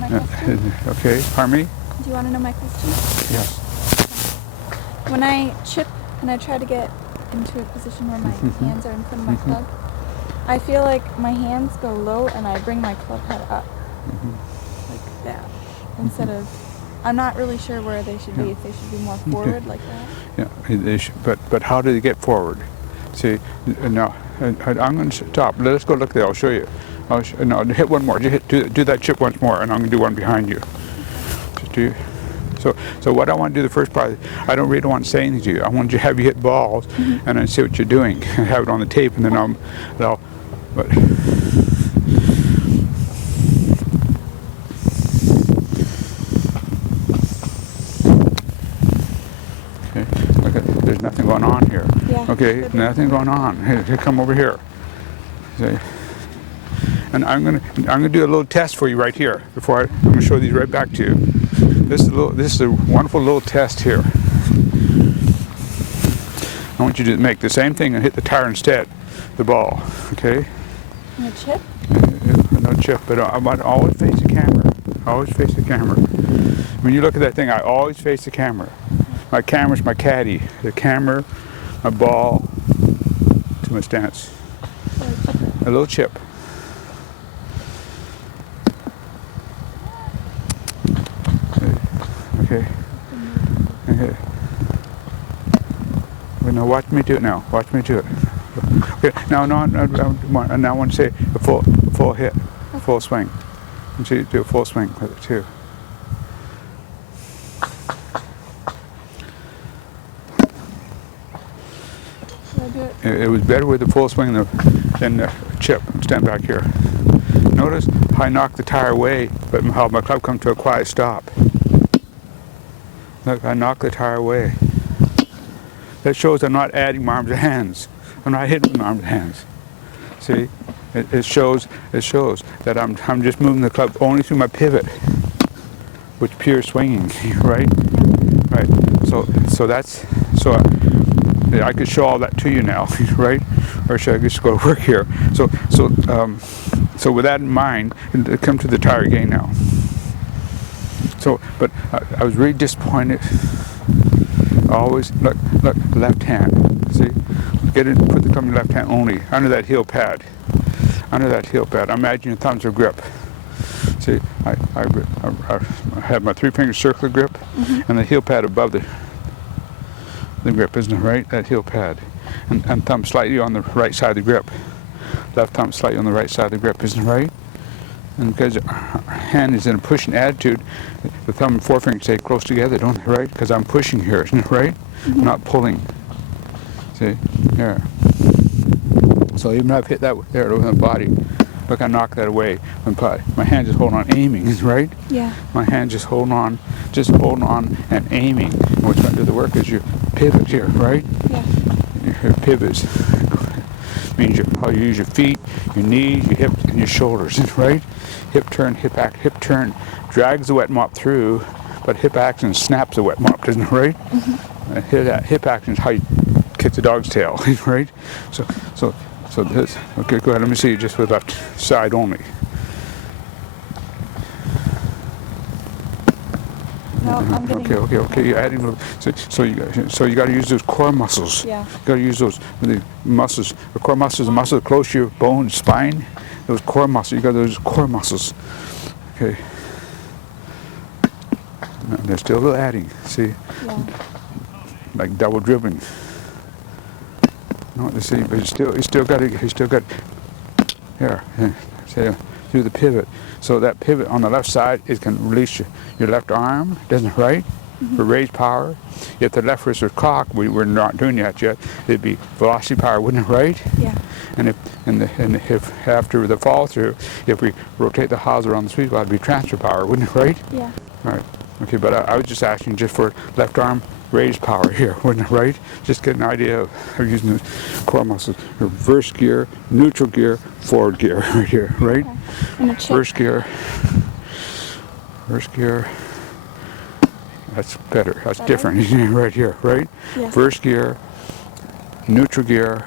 my question? Okay, pardon me? Do you want to know my question? Yes. When I chip and I try to get into a position where my hands are in front of my club, I feel like my hands go low and I bring my club head up. Like that. Instead of, I'm not really sure where they should be, if they should be more forward like that. Yeah, they should, but how do they get forward? See, now, I'm going to stop. Let's go look there. I'll show you. No, hit one more. Just do that chip once more, and I'm going to do one behind you. Just do. So what I want to do the first part, I don't really want to say anything to you. I want to have you hit balls, and then see what you're doing, and have it on the tape, and then I'll. But, okay, there's nothing going on here. Yeah, okay, nothing going on. Here, come over here. See? And I'm gonna do a little test for you right here. I'm gonna show these right back to you. This is a wonderful little test here. I want you to make the same thing and hit the tire instead, the ball. Okay. And a chip? No chip, but I want to always face the camera. Always face the camera. When you look at that thing, I always face the camera. My camera's my caddy. The camera, my ball, to my stance. A little chip. Okay. Okay. Well, now watch me do it now. Watch me do it. Okay. Now I want to say a full hit, full swing. And so you do a full swing with it too. It was better with the full swing than the chip. Stand back here. Notice how I knocked the tire away, but how my club come to a quiet stop. Look, I knocked the tire away. That shows I'm not adding my arms and hands. I'm not hitting my arms and hands. See, it shows that I'm just moving the club only through my pivot, with pure swinging, right? Right. So I could show all that to you now, right? Or should I just go to work here? So with that in mind, come to the tire again now. But I was really disappointed. Always look, left hand. See, put the thumb in left hand only under that heel pad. Under that heel pad. Imagine your thumbs are grip. See, I have my 3 finger circular grip, and the heel pad above the grip, isn't it right? That heel pad, and thumb slightly on the right side of the grip. Left thumb slightly on the right side of the grip, isn't it right? And because our hand is in a pushing attitude, the thumb and forefinger stay close together, don't they, right? Because I'm pushing here, isn't it right? Not pulling. See? There. So even if I've hit that there with the body, look, I knocked that away. My hand just holding on, aiming, right? Yeah. My hand just holding on and aiming. And what's going to do the work is your pivot here, right? Yeah. Your pivots. Means how you use your feet, your knees, your hips, and your shoulders, right? Hip turn, hip turn drags the wet mop through, but hip action snaps the wet mop, doesn't it, right? Hip action is how you kick the dog's tail, right? So this. Okay, go ahead. Let me see you just with left side only. No, I'm getting. Okay. You're adding. So you got to use those core muscles. Yeah. You got to use those muscles. The core muscles, the muscles close to your bone, spine. Those core muscles. You got those core muscles. Okay. Now, there's still a little adding. See. Yeah. Like double dribbling. No, see, but you still got here. See, through the pivot. So that pivot on the left side, it can release your left arm, doesn't it, right? For raised power. If the left wrist was cocked, we're not doing that yet, it'd be velocity power, wouldn't it, right? Yeah. And if after the fall through, if we rotate the howitzer around the sweet spot, it'd be transfer power, wouldn't it, right? Yeah. All right. Okay, but I was just asking just for left arm raised power here, wouldn't it, right? Just get an idea of using the core muscles. Reverse gear, neutral gear, forward gear, right here, right? Okay. And a chip. First gear. That's better. That's different. Right here, right? Yeah. First gear, neutral gear,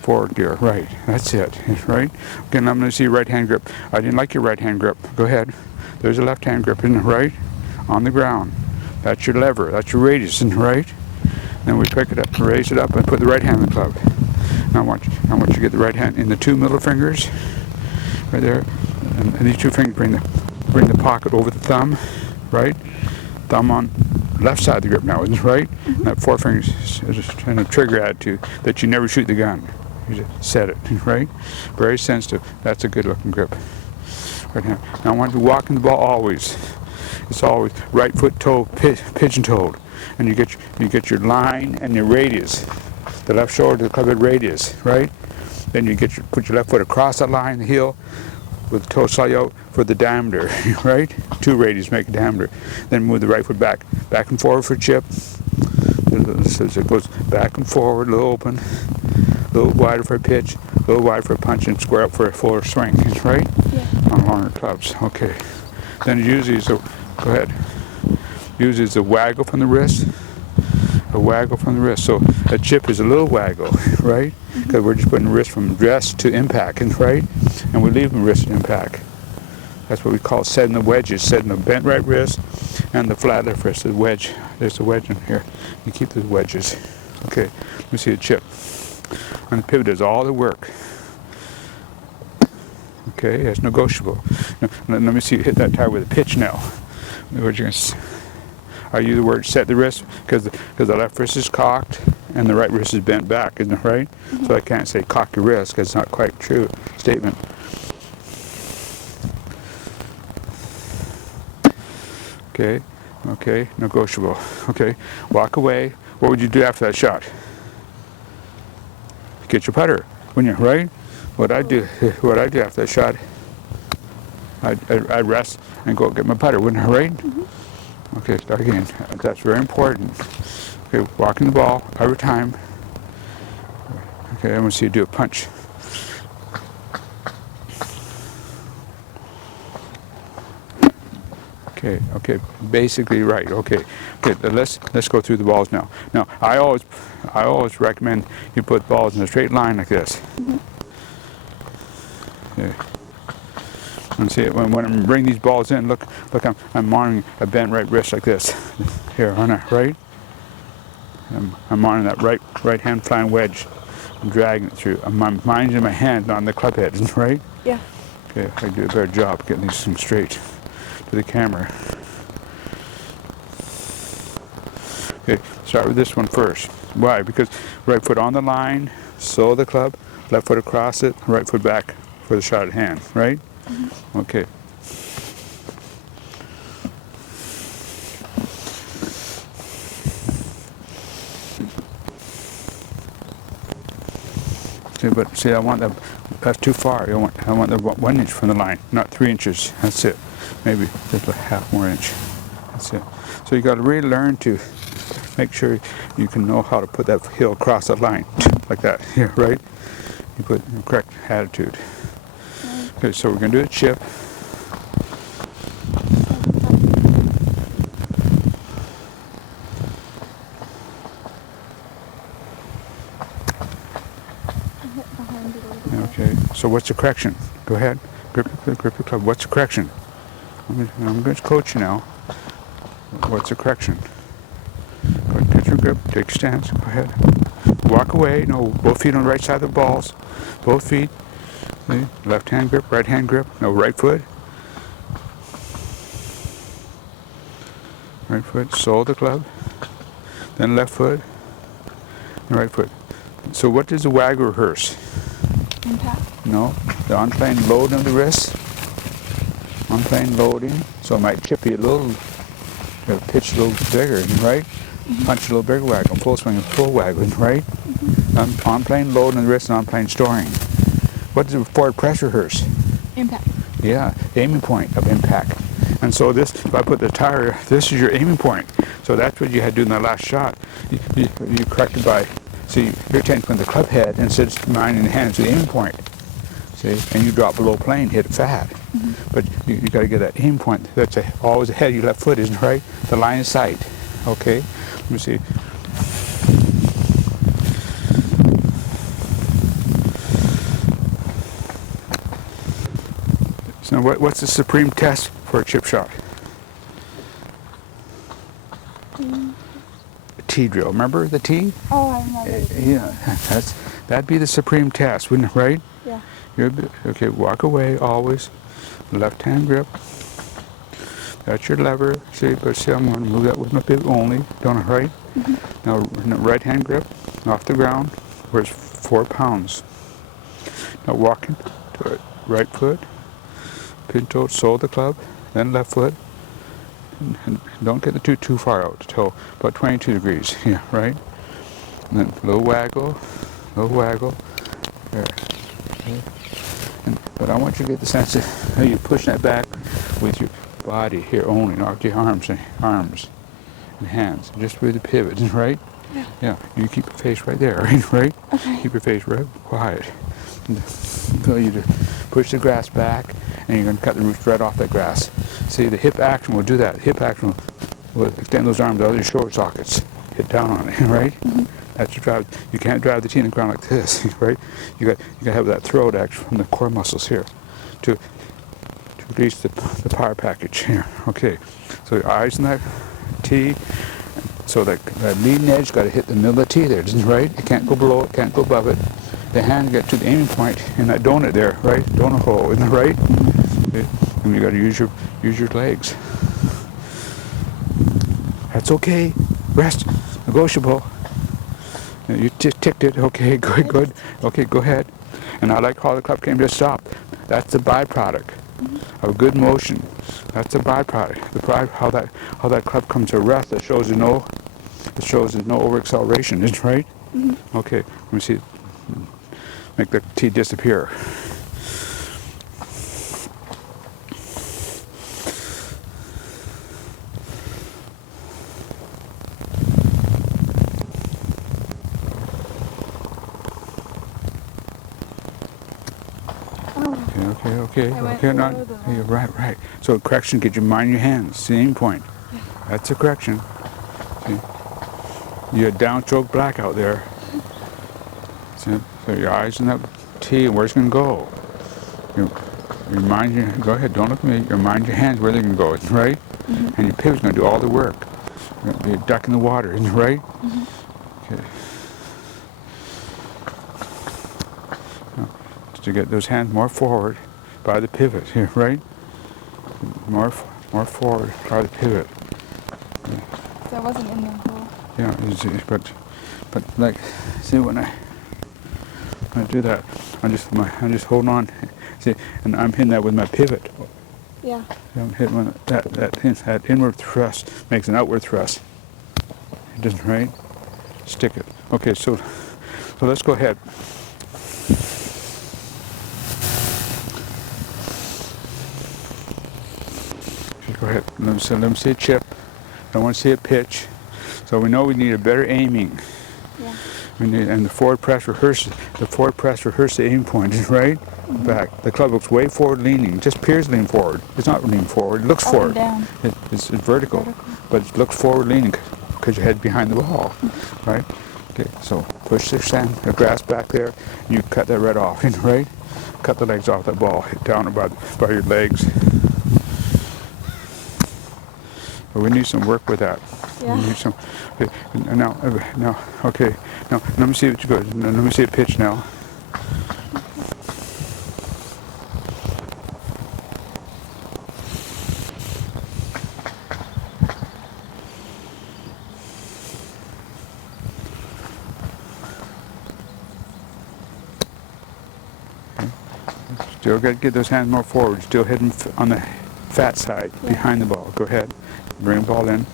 forward, dear. Right. That's it. Right. Okay, and I'm going to see your right hand grip. I didn't like your right hand grip. Go ahead. There's a left hand grip in the right, on the ground. That's your lever. That's your radius in the right. Then we pick it up, raise it up, and put the right hand in the club. Now I want you to get the right hand in the two middle fingers, right there, and these two fingers bring the pocket over the thumb, right? Thumb on left side of the grip now, isn't it right? And that forefinger is just kind of trigger attitude that you never shoot the gun. You just set it, right? Very sensitive. That's a good looking grip. Right hand. Now I want you walking the ball always. It's always right foot toe pigeon-toed, and you get your line and your radius. The left shoulder to the club head radius, right? Then you put your left foot across that line, the heel, with the toe slightly out for the diameter, right? Two radius make a diameter. Then move the right foot back and forward for chip. So it goes back and forward, a little open, a little wider for a pitch, a little wider for a punch, and square up for a fuller swing, right? Yeah. On longer clubs. Okay. Then usually go ahead. Usually it's a waggle from the wrist. A waggle from the wrist. So a chip is a little waggle, right? Because we're just putting the wrist from rest to impact, right? And we leave the wrist at impact. That's what we call setting the wedges, setting the bent right wrist and the flat left wrist. The wedge. There's a wedge in here. You keep the wedges. Okay. Let me see a chip. And the pivot does all the work. Okay, it's negotiable. Now, let me see you hit that tire with a pitch now. I use the word set the wrist because the left wrist is cocked and the right wrist is bent back, isn't it right? So I can't say cock your wrist because it's not quite true statement. Okay, negotiable. Okay, walk away. What would you do after that shot? Get your putter, wouldn't you, right? What I do after that shot, I'd rest and go get my putter, wouldn't I, right? Okay, start again. That's very important. Okay, walking the ball every time. Okay, I want to see you do a punch. Okay, basically right. Okay, let's go through the balls now. Now, I always recommend you put balls in a straight line like this. Okay. And see, when I bring these balls in, look, I'm monitoring a bent right wrist like this. Here, on that, right? I'm monitoring that right hand flying wedge. I'm dragging it through. I'm minding my hand on the club head, right? Yeah. Okay, I do a better job getting these things straight to the camera. Okay, start with this one first. Why? Because right foot on the line, sole of the club, left foot across it, right foot back for the shot at hand, right? Okay. See, I want that's too far. I want the 1 inch from the line, not 3 inches. That's it. Maybe just a half more inch. That's it. So you got to really learn to make sure you can know how to put that heel across that line, like that. Here, right? You put the correct attitude. Okay, so we're going to do a chip. Okay, so what's the correction? Go ahead, grip the club. What's the correction? I'm going to coach you now. What's the correction? Go ahead, get your grip, take your stance, go ahead. Walk away, no, both feet on the right side of the balls. Both feet. See? Left hand grip, right hand grip, no, right foot. Right foot, sole of the club. Then left foot, and right foot. So what does the waggle rehearse? Impact. No, the on-plane load on the wrist. On-plane loading, so it might chip you a little, pitch a little bigger, right? Punch a little bigger waggle, full swing and full waggle, right? On-plane load on the wrist and on-plane storing. What does the forward press rehearse? Impact. Yeah, aiming point of impact. And so this, if I put the tire, this is your aiming point. So that's what you had to do in that last shot. You corrected by, see, you're taking the club head and sits mine in the hands to the aiming point. See, and you drop below plane, hit it fat. But you got to get that aim point. That's always ahead of your left foot, isn't it, right? The line of sight. Okay, let me see. So what's the supreme test for a chip shot? A T drill. Remember the T? Oh, I remember. Yeah, that'd be the supreme test, wouldn't it? Right? Yeah. Okay, walk away always. Left hand grip. That's your lever. See, but see, I'm going to move that with my pivot only. Don't I? Right? Now, right hand grip off the ground. Where's 4 pounds? Now walking to it. Right foot. Pin toe, sole of the club. Then left foot. And don't get the too far out. Toe about 22 degrees. Yeah, right. And then little waggle. There. Okay. But I want you to get the sense of how you're pushing that back with your body here only, not your arms and hands, just with the pivot, right? Yeah. Yeah. You keep your face right there, right? Okay. Keep your face right quiet. And so you to push the grass back, and you're going to cut the roots right off that grass. See, the hip action will do that. The hip action will extend those arms out of your shoulder sockets. Hit down on it, right? That's your drive. You can't drive the T in the ground like this, right? You got to have that throat action from the core muscles here to release the power package here. Okay, so your eyes in that T. So that leading edge got to hit the middle of the T there, right? It can't go below it, can't go above it. The hand got to the aiming point in that donut there, right? Donut hole, isn't it right? Okay. And you got to use your legs. That's okay. Rest. Negotiable. You just ticked it. Okay, good. Okay, go ahead. And I like how the club came to a stop. That's the byproduct of good motion. That's the byproduct. How that club comes to rest. It shows there's no over acceleration. Is it right? Okay. Let me see. Make the T disappear. Okay. Not, yeah, right. So correction, get your mind in your hands. See the aim point. Yeah. That's a correction. See, you're downstroke blackout there. See, so your eyes in that T, and where's it going to go? Your mind, go ahead, don't look at me. Your mind, your hands, where they're going to go, right? And your pivot's going to do all the work. You're going to be a duck in the water, right? Okay. To get those hands more forward by the pivot here, right? More forward by the pivot. So I wasn't in the hole. Yeah, but like, see when I do that, I'm just holding on. See, and I'm hitting that with my pivot. Yeah. I'm hitting that inward thrust makes an outward thrust. It doesn't, right? Stick it. Okay, so let's go ahead. Go ahead. Let me see a chip. I want to see a pitch. So we know we need a better aiming. Yeah. And the forward press rehearse the aim point, right? Back. The club looks way forward leaning. It just appears leaning forward. It's not leaning forward. It looks Up forward. And down. It's vertical, but it looks forward leaning because your head behind the ball, right? Okay. So push the grass back there. And you cut that right off, right? Cut the legs off that ball. Hit down about by your legs. But we need some work with that. Yeah. We need some. Okay, now, okay. Now, let me see what you go. Let me see a pitch now. Still got to get those hands more forward. Still hitting on the fat side, behind the ball. Go ahead. Bring the ball in,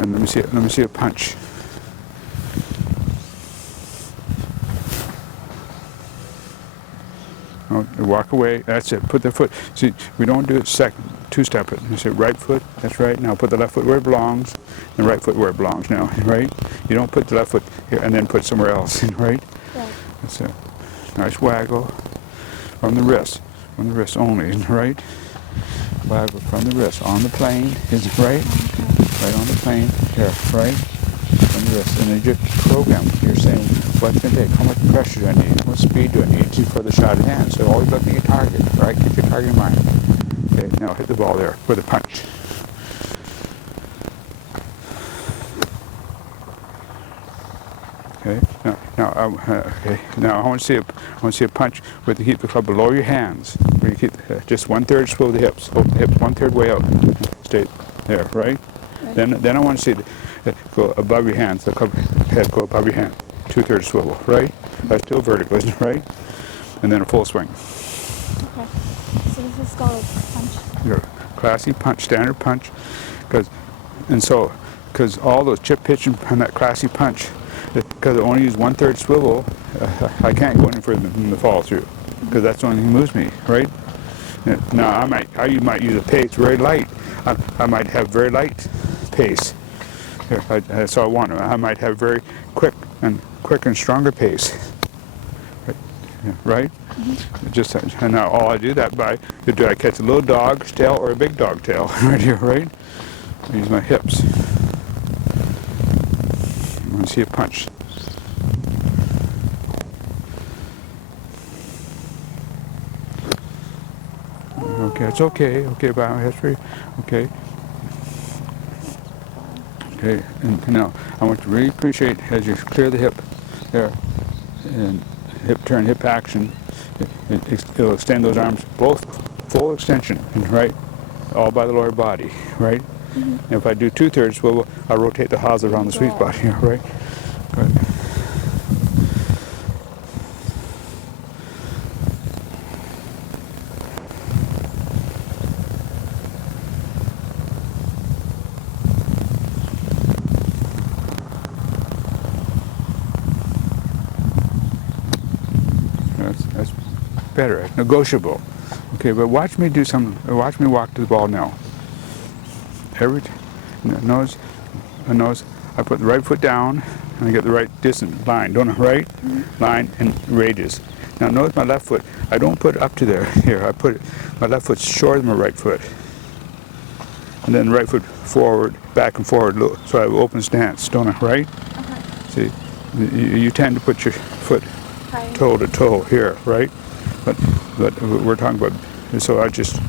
and let me see a punch. Oh, walk away. That's it. Put the foot. See, we don't do it two-step it. You say right foot. That's right. Now put the left foot where it belongs, and right foot where it belongs. Now, right? You don't put the left foot here and then put somewhere else. Right? Right. That's it. Nice waggle from the wrist. From the wrist only. Right? Waggle from the wrist on the plane, is it right? Okay. Right on the plane, here, right? From the Yes, and you just program. You're saying, what's going to take? How much pressure do I need? What speed do I need for the shot of hand? So always looking at your target, right? Keep your target in mind. Okay, now hit the ball there with a punch. Okay. Now I want to see a punch where you keep the club below your hands. Where you keep just 1/3 swivel the hips. Open the hips 1/3 way out. Stay there, right? Then I want to see go above your hands. The club head go above your hand. 2/3 swivel, right? That's still vertical, isn't it, right? And then a full swing. Okay. So this is called punch. Your classy punch, standard punch, because all those chip pitch and that classy punch, because I only use 1/3 swivel, I can't go any further than the follow through, because that's the only thing that moves me, right? Now I might use a pace very light. I might have very light pace. Here, that's all I want. I might have very quick and stronger pace. Right? Yeah, right? Mm-hmm. And now all I do that by, do I catch a little dog's tail or a big dog tail? Right here, right? I use my hips. I want to see a punch. Okay, it's okay. Okay, biohistory. Okay. Okay, and now I want to really appreciate as you clear the hip there, and hip turn, hip action. It'll extend those arms, both full extension, right? All by the lower body, right? Mm-hmm. And if I do 2/3 swivel, I'll rotate the hosel around the sweet spot here, right? Good. That's better, negotiable. Okay, but watch me walk to the ball now. Notice, I put the right foot down and I get the right distance line, don't I, right? Mm-hmm. Line and radius. Now notice my left foot, I don't put it up to there, here, my left foot's shorter than my right foot. And then right foot forward, back and forward, so I have open stance, don't I, right? See, you tend to put your foot toe to toe here, right? But we're talking about, so I just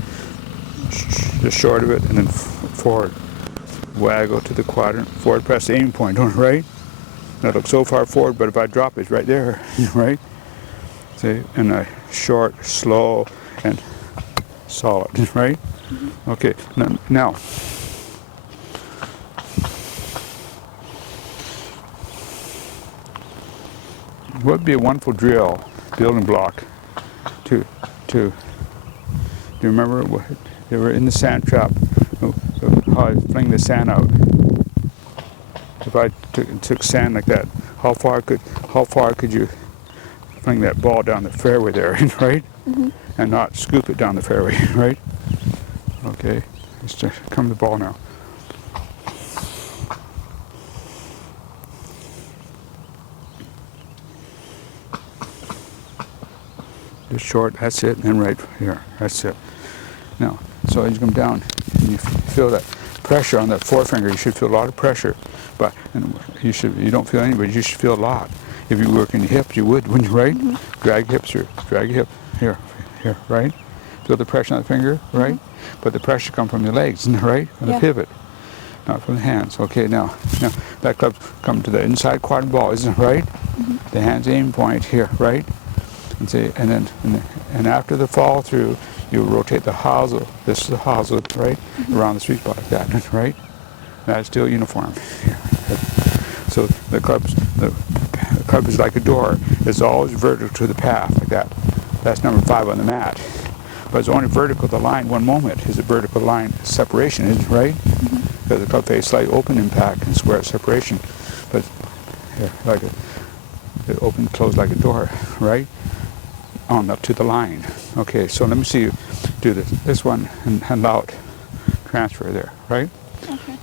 short of it and then forward. Waggle to the quadrant, forward press the aim point, don't I, right? That looks so far forward, but if I drop it, it's right there, right? See, and I short, slow, and solid, right? Mm-hmm. Okay, now. What would be a wonderful drill, building block, to do you remember they were in the sand trap, how I fling the sand out? If I took sand like that, how far could you fling that ball down the fairway there, right? Mm-hmm. And not scoop it down the fairway, right? Okay, let's come to the ball now. Just short, that's it, and then right here, that's it. Now, so as you come down, and you feel that pressure on that forefinger, you should feel a lot of pressure, but you don't feel any, but you should feel a lot. If you work in your hips, you would, wouldn't you, right? Mm-hmm. Drag hips through, drag your hip, here, right? Feel the pressure on the finger, right? Mm-hmm. But the pressure comes from your legs, isn't it, right? From the pivot, not from the hands. Okay, now that club come to the inside quadrant ball, isn't it, right? Mm-hmm. The hands aim point here, right? And see, and after the fall through, you rotate the hosel. This is the hosel, right? Mm-hmm. Around the sweet spot like that, right? That's still uniform. So the club is like a door. It's always vertical to the path like that. That's number 5 on the mat. But it's only vertical to the line one moment. Is a vertical line separation, isn't it, right? Mm-hmm. Because the club face slight open impact and square separation. But here, like it open, close like a door, right? On up to the line. Okay, so let me see you do this one and allow it transfer there, right? Okay.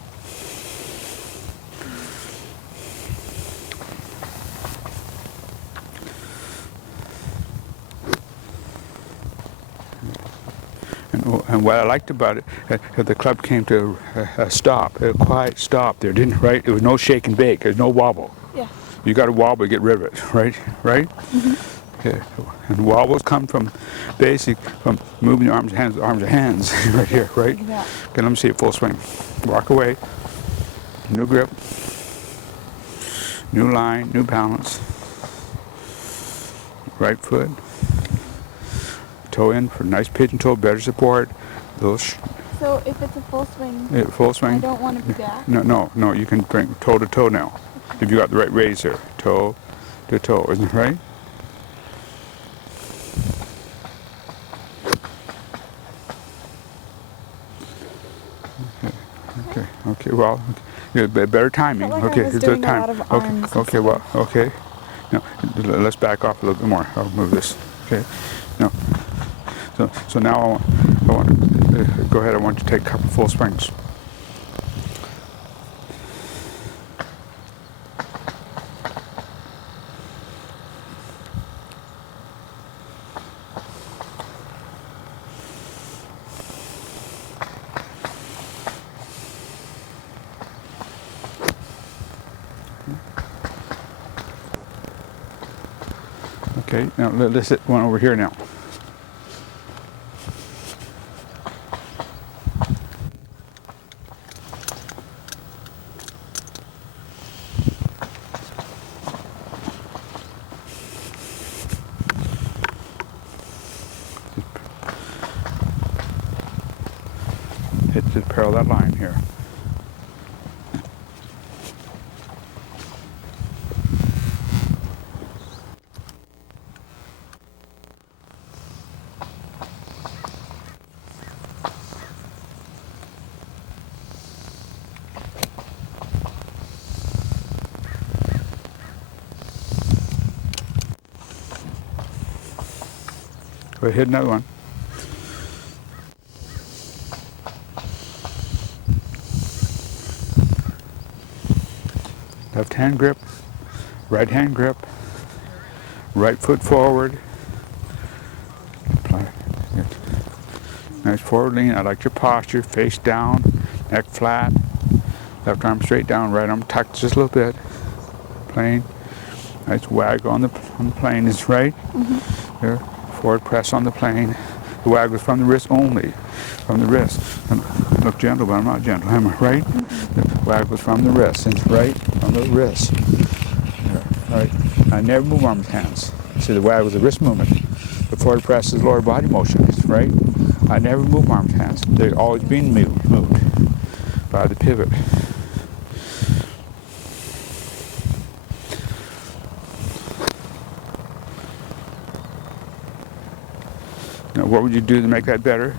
And what I liked about it, the club came to a stop, a quiet stop there, didn't, right? There was no shake and bake, there's no wobble. Yeah. You got to wobble to get rid of it, right? Right? Okay. And wobbles come from from moving your arms and hands, right here, right? Like that. Okay, let me see it full swing. Walk away, new grip, new line, new balance. Right foot, toe in for nice pigeon toe, better support. Little So if it's a full swing, full swing. I don't want to be back. No, you can bring toe to toe now. If you got the right raise there, toe to toe, isn't it right? Okay, well, yeah, better timing. Felt like I Okay, was here's doing the a time. lot of Okay, arms okay, well, okay. Now, let's back off a little bit more. I'll move this. Okay. Now, so now I want to go ahead. I want to take a couple full swings. Okay, now let's hit one over here now. Hit the parallel line here. Go ahead, hit another one. Left hand grip, right hand grip, right foot forward. Nice forward lean. I like your posture. Face down, neck flat, left arm straight down, right arm tucked just a little bit. Plane. Nice wag on the plane is right. There. Forward press on the plane. The wag was from the wrist only. From the wrist. And look gentle, but I'm not gentle, am I? Right? The wag was from the wrist. And right from the wrist. There. Right. I never move arms, hands. See, the wag was the wrist movement. The forward press is lower body motion. Right? I never move arms, hands. They're always being moved by the pivot. Now, what would you do to make that better?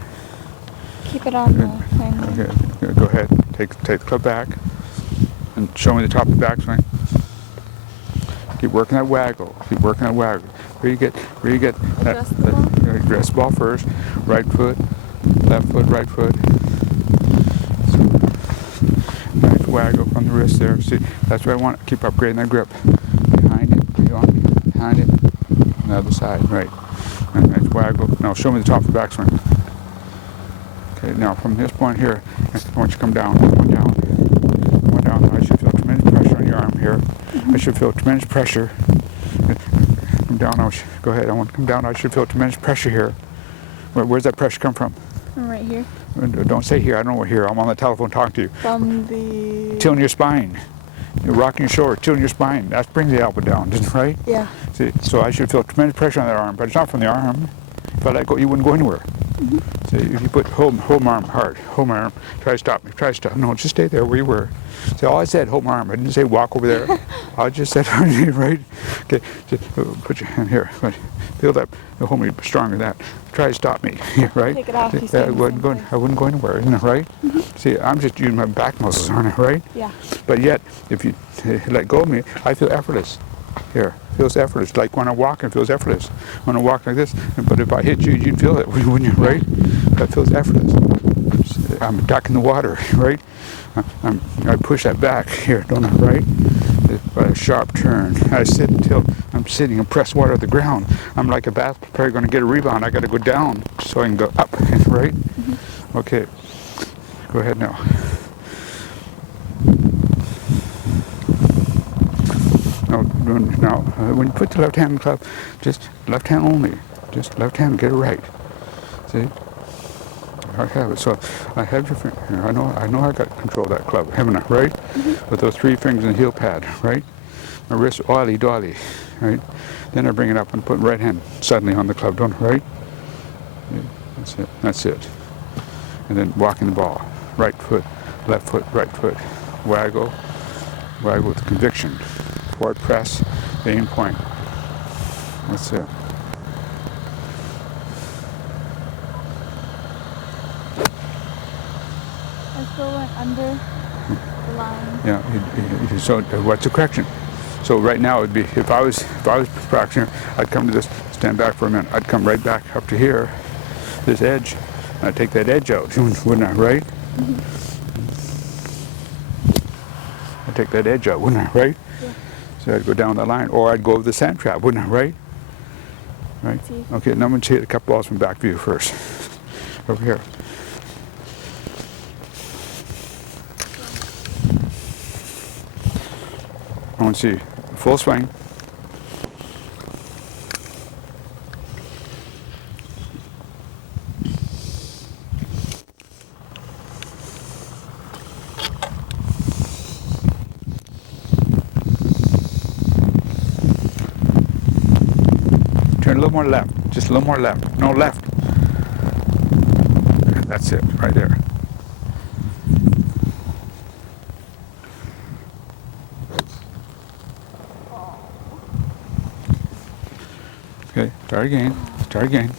Keep it on the plane. Okay, go ahead. Take the club back and show me the top of the backswing. Keep working that waggle. Keep working that waggle. Where you get that. Adjust the ball? Address the ball first. Right foot, left foot, right foot. So, nice waggle from the wrist there. See, that's what I want. Keep upgrading that grip. Behind it, behind it. On the other side, right. And nice waggle. Now show me the top of the backswing. Okay, now from this point here, I want you to come down, one down, one down. I should feel tremendous pressure on your arm here. I should feel tremendous pressure. Come down. Go ahead. I want to come down. I should feel tremendous pressure here. Where's that pressure come from? From right here. Don't say here. I don't know where here. I'm on the telephone talking to you. From the... Tilting your spine. You're rocking your shoulder, tilting your spine. That brings the elbow down, right? Yeah. See, so I should feel tremendous pressure on that arm, but it's not from the arm. If I let go, you wouldn't go anywhere. So if you put hold my arm hard, hold my arm, try to stop me, try to stop. No, just stay there where you were. See, all I said, hold my arm. I didn't say walk over there. I just said, right? Okay, just put your hand here. Feel that, hold me stronger than that. Try to stop me, right? Take it off. See, I wouldn't go anywhere, isn't it right? See, I'm just using my back muscles, aren't I, right? Yeah. But yet, if you let go of me, I feel effortless. Here, feels effortless. Like when I walk, it feels effortless. When I walk like this, but if I hit you, you'd feel it, wouldn't you? Right? That feels effortless. I'm ducking the water, right? I push that back here, don't I? Right? by a sharp turn. I sit until I'm sitting and press water at the ground. I'm like a basketball player going to get a rebound. I got to go down so I can go up, right? Mm-hmm. Okay, go ahead now. Now, when you put the left hand in the club, just left hand only. Just left hand, get it right. See? I have it. So I have your finger. I know I got control of that club, haven't I? Right? Mm-hmm. With those 3 fingers in the heel pad, right? My wrist oily dolly, right? Then I bring it up and put right hand suddenly on the club, don't I? Right? Yeah, that's it. That's it. And then walking the ball. Right foot, left foot, right foot. Waggle with conviction. Forward press, aim point. That's it. I still went under the line. Yeah. So what's the correction? So right now it'd be if I was practicing, I'd come to this, stand back for a minute. I'd come right back up to here, this edge, and I'd take that edge out, wouldn't I? Right? Mm-hmm. I'd take that edge out, wouldn't I? Right? Yeah. So I'd go down the line, or I'd go over the sand trap, wouldn't I? Right? Right. Okay. Now I'm going to hit a couple balls from back view first. Over here. I want to see full swing. Turn a little more left, just a little more left. No, left. That's it, right there. Okay, start again, start again.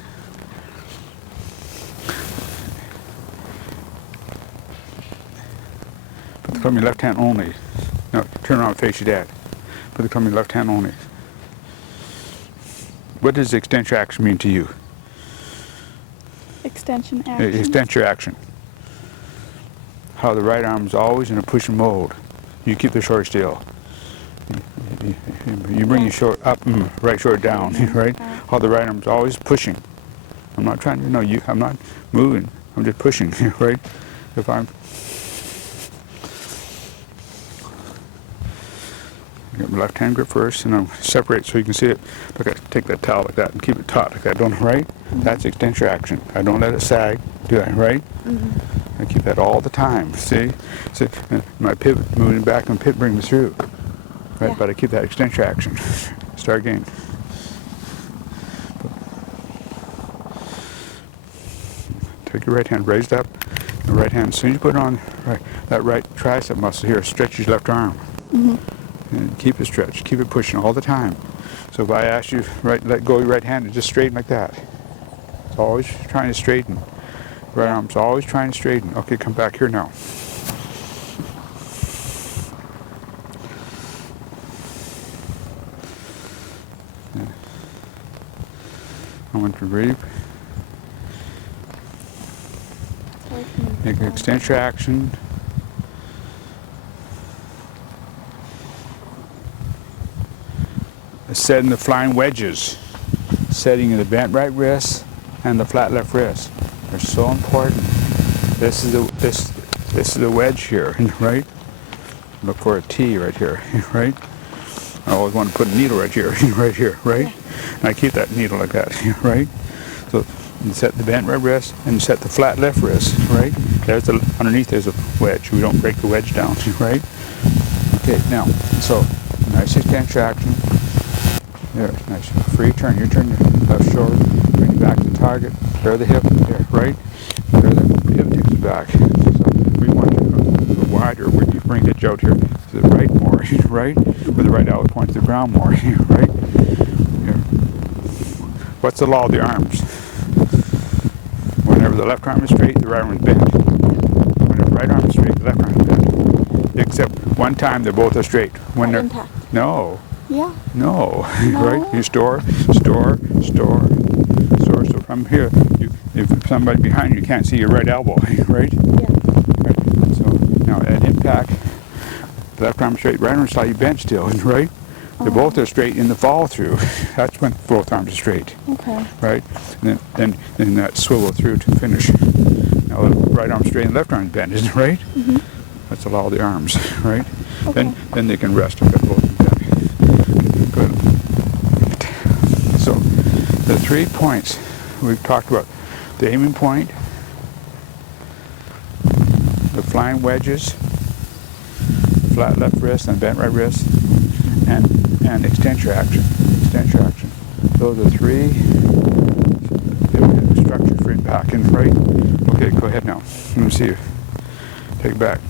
Put the club in your left hand only. No, turn around and face your dad. Put the club in your left hand only. What does extension action mean to you? Extension action. Extension action. How the right arm is always in a pushing mode. You keep the shoulder still. You bring your shoulder up, right shoulder down, right? How the right arm's always pushing. I'm not trying to, I'm not moving. I'm just pushing, right? If I'm, get my left hand grip first, and I'll separate so you can see it. Look, I take that towel like that and keep it taut like that, don't I, right? Mm-hmm. That's extension action. I don't let it sag, do I, right? Mm-hmm. I keep that all the time, see? My pivot moving back and pivot brings me through. Right, yeah. But I keep that extension action. Start again. Take your right hand raised up. The right hand, as soon as you put it on, that right tricep muscle here, stretch your left arm. Mm-hmm. And keep it stretched. Keep it pushing all the time. So if I ask you, let go of your right hand and just straighten like that. It's always trying to straighten. Right arm's always trying to straighten. Okay, come back here now. I want to breathe. Make an extension action. Setting the flying wedges. Setting the bent right wrist and the flat left wrist. They're so important. This is the wedge here, right? Look for a T right here, right? I always want to put a needle right here, right here, right? Yeah. And I keep that needle like that, right? So you set the bent right wrist and you set the flat left wrist, right? Underneath there's a wedge. We don't break the wedge down, right? Okay, now, so nice extension action. There, nice free turn. You turn your left shoulder, bring it back to the target, flare the hip, there, right? Flare the hip, takes it back. So we want to go wider, where you bring the edge out here to the right more, right? Where the right elbow points to the ground more, right? Here. What's the law of the arms? Whenever the left arm is straight, the right arm is bent. Whenever the right arm is straight, the left arm is bent. Except one time they're both straight. When they're impact. No. Yeah. No. Right? You store. So from here, if somebody behind you can't see your right elbow, right? Yeah. Right. So now at impact, left arm straight, right arm slightly bent still, right? They both are straight in the fall through. That's when both arms are straight. Okay. Right? And then that swivel through to finish. Now the right arm straight and left arm bent, isn't it right? Mm-hmm. That's all the arms, right? Okay. Then they can rest and get both of them done. Good. So the 3 points we've talked about: the aiming point, the flying wedges, flat left wrist and bent right wrist, and extension action. Extension action. Those are 3 structures for impact. And right? Okay, go ahead now. Let me see you. Take it back.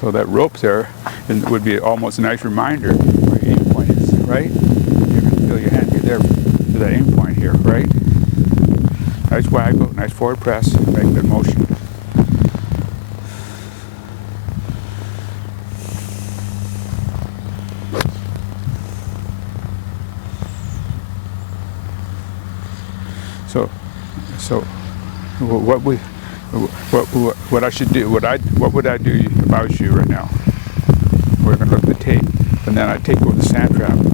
So that rope there would be almost a nice reminder where your aim point is, right? You're going to feel your hand be there to that aim point here, right? Nice waggle, nice forward press, make that motion. So what I should do, what would I do if I was you right now? We're going to look at the tape, and then I take over the sand trap. I'm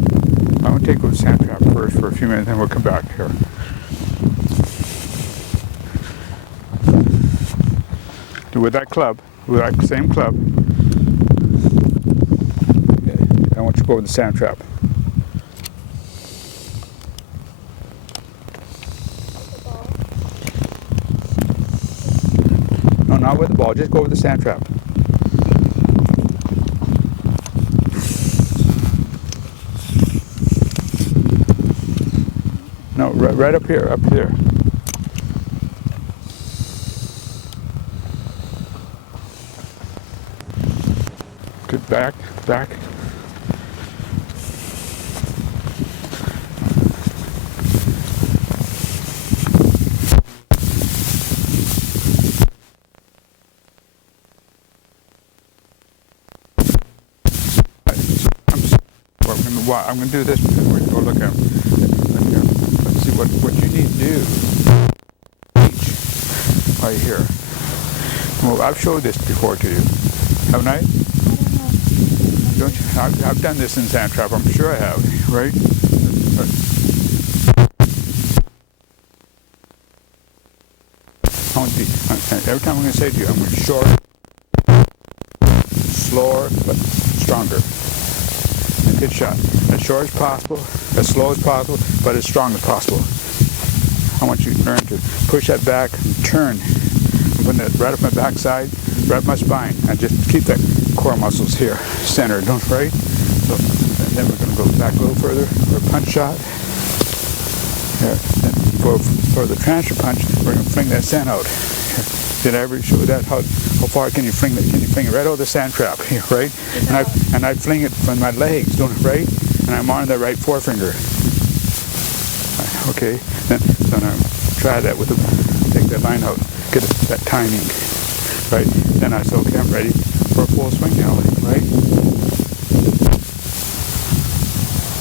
going to take over the sand trap first for a few minutes, then we'll come back here. With that club, with that same club, I want you to go over the sand trap. No, not with the ball, just go over the sand trap. No, right up here, up there. Good, back. I'm going to do this. We're going to look at them. Let's see what you need to do. Each right here. Well, I've showed this before to you, haven't I? Don't you? I've done this in sand trap. I'm sure I have, right? Every time I'm going to say to you, I'm going to short, slower, but stronger. Good shot. As short as possible, as slow as possible, but as strong as possible. I want you to learn to push that back and turn. I'm putting it right up my backside, right up my spine. And just keep that core muscles here, centered, don't right? So, and then we're going to go back a little further for a punch shot. Here. Then for the transfer punch, we're going to fling that sand out. Did I ever show that? How far can you fling it? Can you fling it right over the sand trap here, right? And I fling it from my legs, don't it, right? And I'm on the right forefinger. Okay, then I try that with take that line out, get that timing, right? Then I say, okay, I'm ready for a full swing now, right?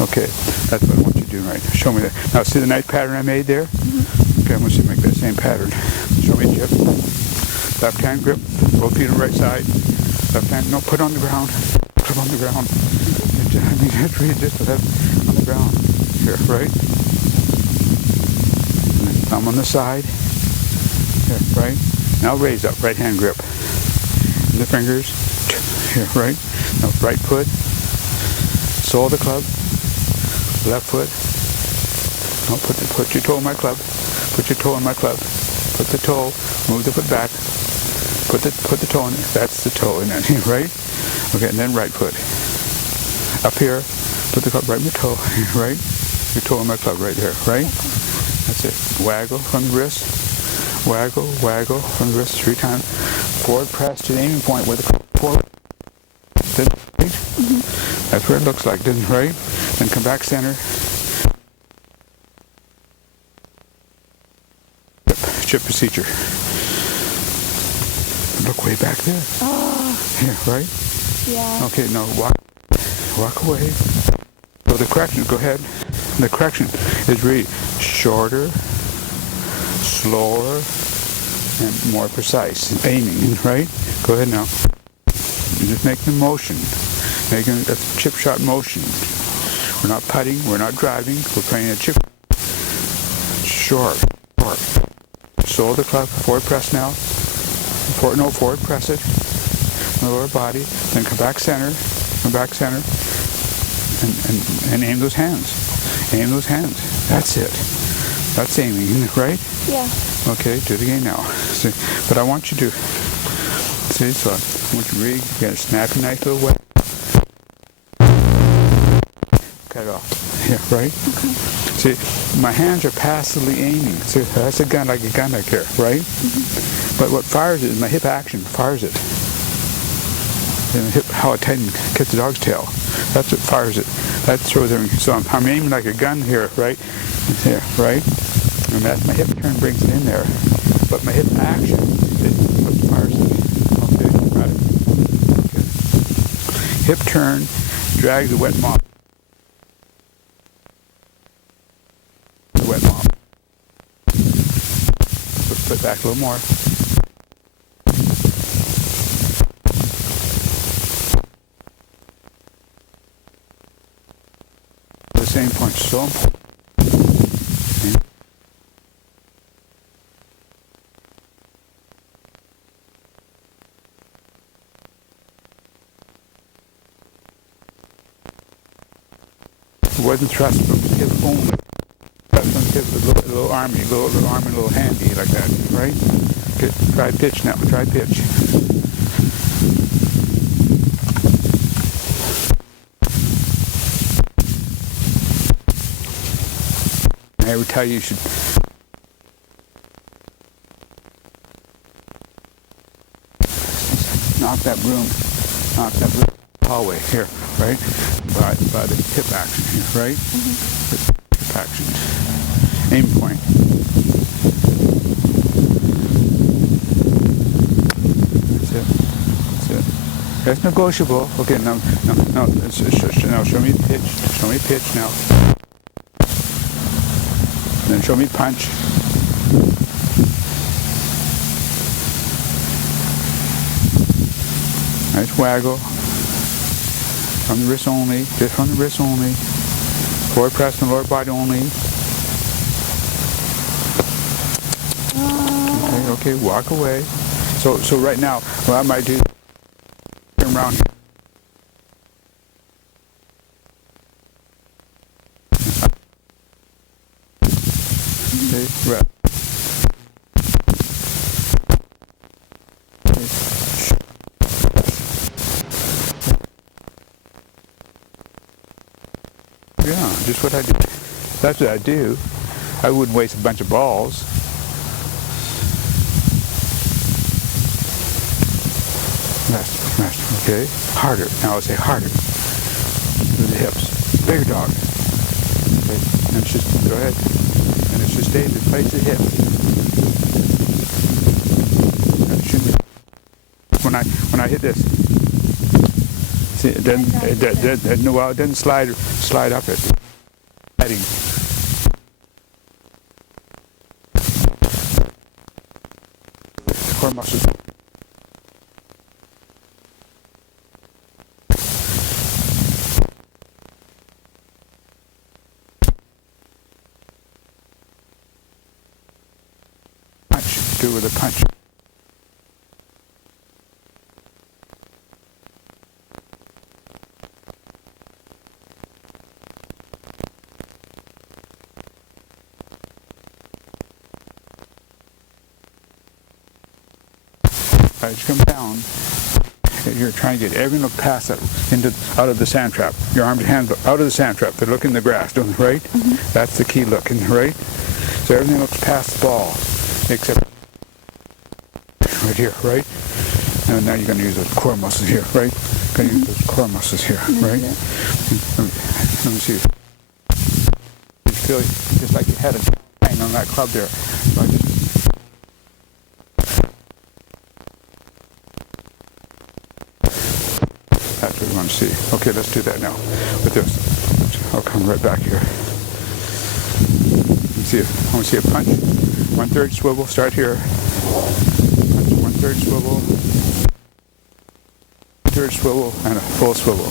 Okay, that's what I want you to do, right? Show me that. Now see the nice pattern I made there? Mm-hmm. Okay, I want you to make that same pattern. Show me, Chip. Left hand grip, both feet on the right side. Left hand, no, put on the ground. Put on the ground. I mean, just read this, but that's on the ground. Here, right? And then thumb on the side. Here, right? Now raise up, right hand grip. And the fingers. Here, right? Now right foot. Sole of the club. Left foot. No, put your toe in my club. Put your toe in my club. Put the toe, move the foot back. Put the toe in there. That's the toe in there, right? Okay, and then right foot. Up here, put the club right in your toe, right? Your toe in my club right there, right? That's it. Waggle from the wrist. Waggle, waggle from the wrist 3 times. Forward press to the aiming point with the club forward. Right? Mm-hmm. That's what it looks like, doesn't it, right? Then come back center. Chip procedure. Look way back there. Oh. Here, right? Yeah. Okay, now walk away. So the correction, go ahead. The correction is really shorter, slower and more precise. Aiming, right? Go ahead now. You just make the motion. Making a chip shot motion. We're not putting, we're not driving, we're playing a chip. Short. Sole the club, forward press now. Forward press it. Lower body, then come back center, and aim those hands. Aim those hands. That's it. That's aiming, right? Yeah. Okay, do it again now. See, but I want you to, see, so I want you to really get a snappy, nice little way. Cut it off. Yeah, right? Okay. See, my hands are passively aiming. See, that's a gun like here, right? Mm-hmm. But what fires it is my hip action, fires it. And how it gets the dog's tail. That's what fires it. That throws everything. So I'm aiming like a gun here, right? Here, right? And that's my hip turn brings it in there. But my hip action is what fires it. Okay, got it. Okay. Hip turn, drag the wet mop. The wet mop. Put back a little more. Same point, so important. It wasn't thrust from the hip only. Thrust from the hip with a little army, little handy like that, right? Okay, try pitch now, try pitch. I would tell you should knock that broom hallway here, right? By the hip action here, right? Mm-hmm. Hip action. Aim point. That's it. That's negotiable. Okay, now show me pitch. Show me pitch now. Then show me punch. Nice waggle. From the wrist only. Just from the wrist only. Forward press and lower body only. Okay, walk away. So right now, what I might do, turn around here. Right. Yeah, just what I do. That's what I do. I wouldn't waste a bunch of balls. Rest, okay? Harder. Now I'll say harder. With the hips. Bigger dog. Okay, and it's just, go ahead. And it's just stay in the place of the hip. And it shouldn't be. When I hit this, see, it doesn't slide up it. Sliding. Core muscles. Do with a punch. As you come down, you're trying to get everything to pass out of the sand trap. Your arms and hands out of the sand trap. They're looking in the grass, don't they, right? Mm-hmm. That's the key looking, right? So everything looks past the ball, except right here, right? And now you're going to use those core muscles here, right? Going to use those core muscles here, right? Let me see. You feel just like you had a hang on that club there. Like that's what we want to see. Okay, let's do that now with this. I'll come right back here. I want to see a punch. 1/3 swivel, start here. 1/3 swivel, 1/3 swivel, and a full swivel.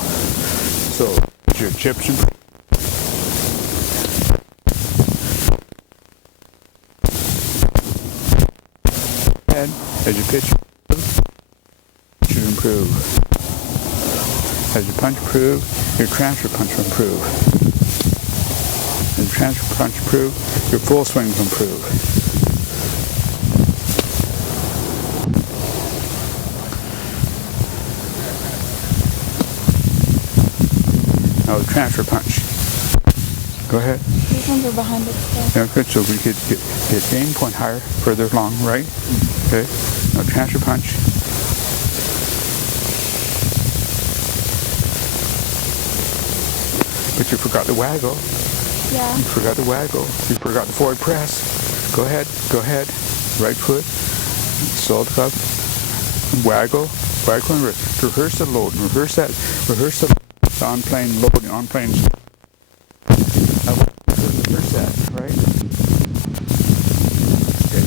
So, your chips and and as you pitch, you improve. As your punch improve, your transfer punch will improve. As your transfer punch improve, your full swing will improve. Now the transfer punch. Go ahead. These ones are behind it still. Yeah, good. So we could get aim point higher, further along, right? Okay. Now transfer punch. But you forgot the waggle. Yeah. You forgot the waggle. You forgot the forward press. Go ahead. Go ahead. Right foot. Slow the club. Waggle. Waggle and rehearse the load. Rehearse that. Rehearse the on-plane loading. On-plane. Rehearse that. Right? Okay.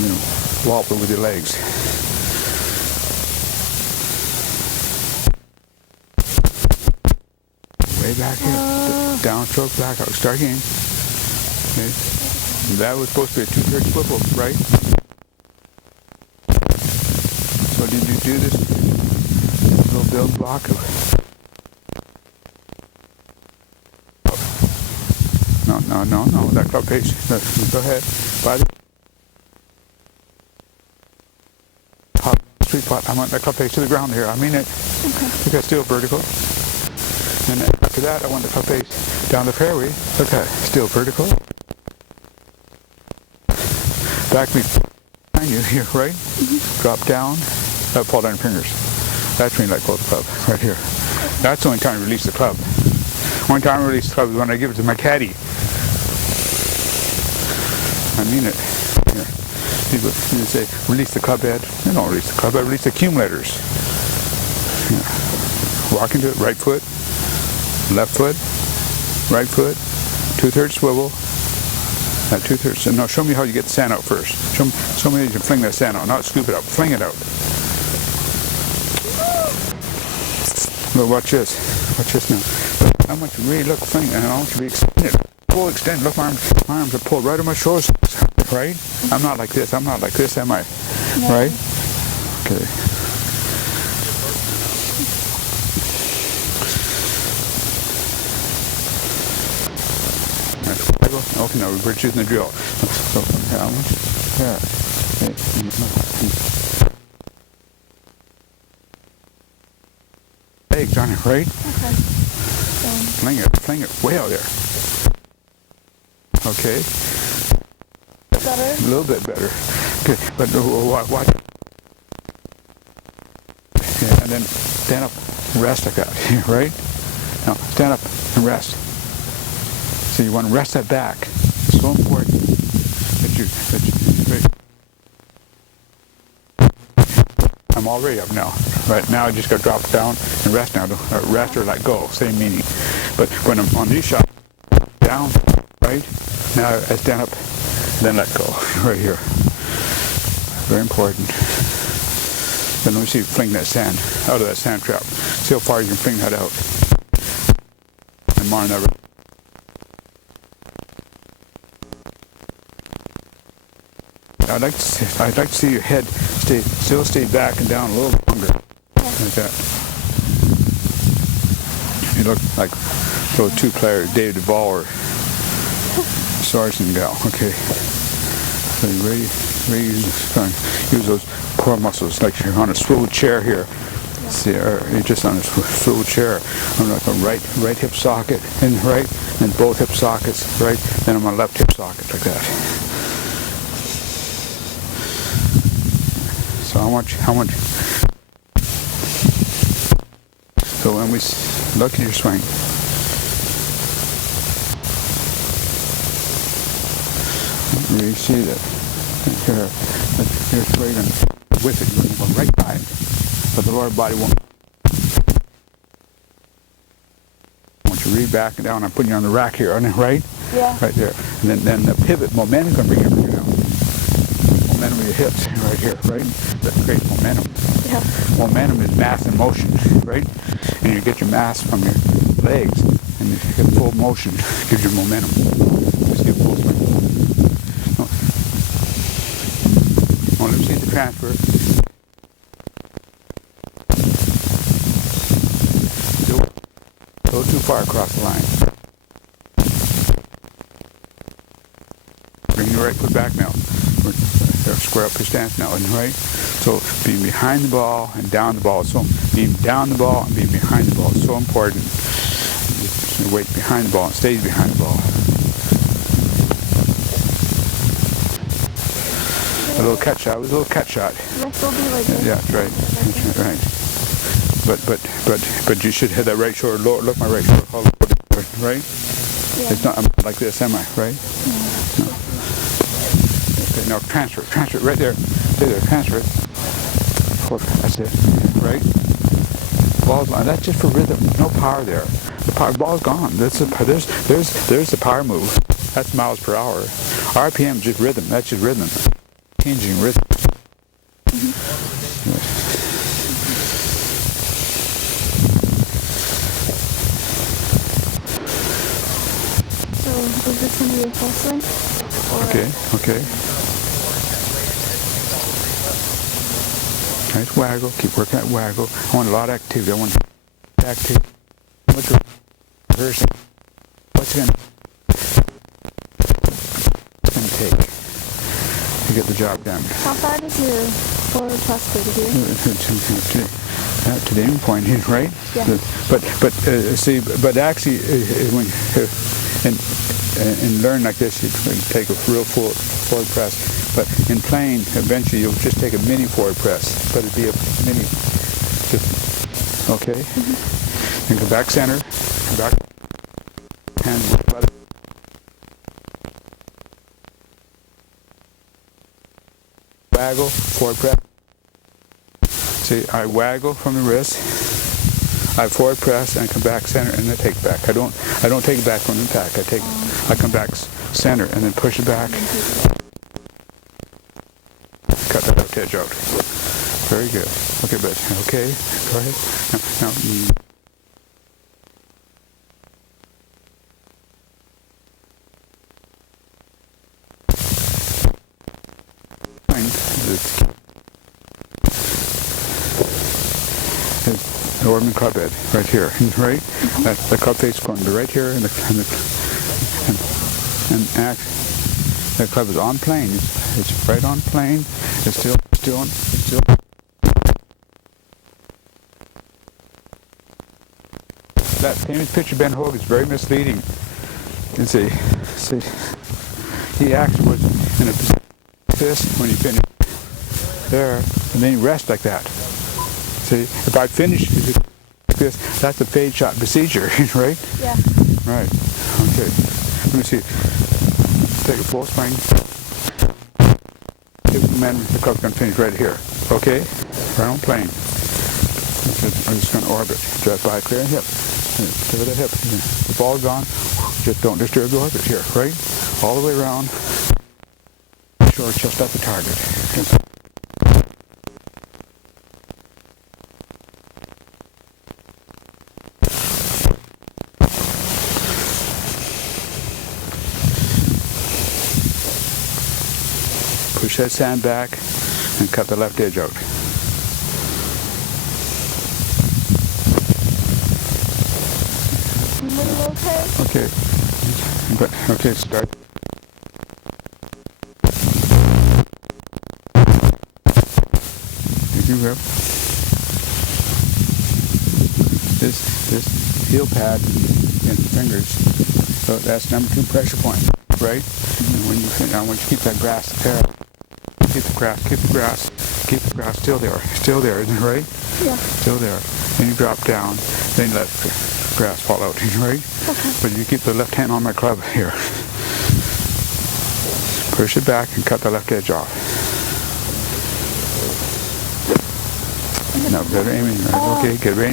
Then, wobble with your legs. Way back here. Downstroke, back out. Start again. Okay. That was supposed to be a 2/3 swivel, right? So did you do this little build block? No. That club face. Go ahead. By the sweet spot. I want that club face to the ground here. I mean it. Okay. Because still vertical. And after that, I want the club face down the fairway. Okay, still vertical. Back behind you here, right? Mm-hmm. Drop down. Fall down your fingers. That's when you let go of the club, right here. That's the only time I release the club. Only time I release the club is when I give it to my caddy. I mean it. Here. People say, release the club head. They don't release the club head, release the accumulators. Here. Walk into it, right foot. Left foot, right foot, 2/3 swivel, 2/3. No, show me how you get the sand out first. Show me how you can fling that sand out, not scoop it out, fling it out. But watch this now. I want you to really look, fling, and I want you to be extended. Full extend, look, my arms are pulled right on my shoulders, right? I'm not like this, am I? No. Right? Okay. Okay, now we're choosing the drill. So, yeah, legs on it, right? Okay. Fling it way out there. Okay. Better? A little bit better. Okay, but watch. Yeah, and then stand up and rest like that, right? Now, stand up and rest. So you want to rest that back. It's so important that you I'm already up now. Right now I just got to drop it down and rest now. Rest or let go, same meaning. But when I'm on these shots, down, right? Now I stand up, then let go, right here. Very important. Then let me see you fling that sand out of that sand trap. See how far you can fling that out. And more never. I'd like to see your head still stay back and down a little longer, like that. You look like those two players, David Duvall or Sargent Gal. Okay, so you really use those core muscles like you're on a swivel chair here. Yeah. See, or you're just on a swivel chair. I'm like a right hip socket and right, and both hip sockets right. Then I'm on left hip socket like that. So how much? So when we look at your swing, you see that you're swinging with it. You're going to go right by it, but the lower body won't. I want you to read back and down. I'm putting you on the rack here, right? Yeah. Right there. And then the pivot momentum can bring everything down. Momentum of your hips right here, right? That creates momentum. Yeah. Momentum is mass in motion, right? And you get your mass from your legs, and you get full motion, gives you momentum. Just give full swing. Now let me see the transfer. Go too far across the line. Bring your right foot back now. Square up your stance now, right? So being behind the ball and down the ball. So being down the ball and being behind the ball is so important. Your weight behind the ball and stays behind the ball. A little cut shot. It was a little cut shot. This will be like this. Yeah, that's right. That's right. But you should hit that right shoulder lower. Look, my right shoulder, right? Yeah. It's not like this, am I? Right? No. Okay, now transfer it right there. Stay there, transfer it. That's it, right? Ball's line. That's just for rhythm. No power there. The power ball's gone. There's the power move. That's miles per hour. RPM is just rhythm. That's just rhythm. Changing rhythm. So is this going to be a full swing? Okay. Nice waggle. Keep working that waggle. I want a lot of activity. I want activity. What's reversing? What's it going to take to get the job done? How far does your forward thrust go to here? To the end point, right? Yeah. But actually, when in learn like this, you take a real forward press. But in playing, eventually you'll just take a mini forward press, but it'd be a mini. Okay. Mm-hmm. And go back center. Come back. Hands. Waggle, forward press. See, I waggle from the wrist, I forward press and come back center and then take it back. I don't take it back from the attack. I come back center and then push it back. Cut the left edge out. Very good. Okay, but okay, go ahead. Now the Orman club head right here, right? Mm-hmm. The club face going to be right here, and the club is on plane. It's right on plane. It's still. That famous picture Ben Hogue is very misleading. You see, he actually was in a position like this when he finished there, and then he rests like that. See, if I finish like this, that's a fade shot procedure, right? Yeah. Right. Okay. Let me see. Take a full swing. Give the man the club's going to finish right here. Okay? Right on plane. I'm just going to orbit. Just by clear hip. Clear the hip. The ball's gone. Just don't disturb the orbit here, right? All the way around. Sure, just at the target. Push that sand back and cut the left edge out. Okay. Okay, start. Thank you, Rep. This heel pad against the fingers, so that's number 2 pressure point, right? And when you finish, I want you to keep that grass there. Keep the grass still there, isn't it right? Yeah. Still there. Then you drop down, then you let the grass fall out, right? Okay. But you keep the left hand on my club here. Push it back and cut the left edge off. No, better aiming, right? Okay, get a better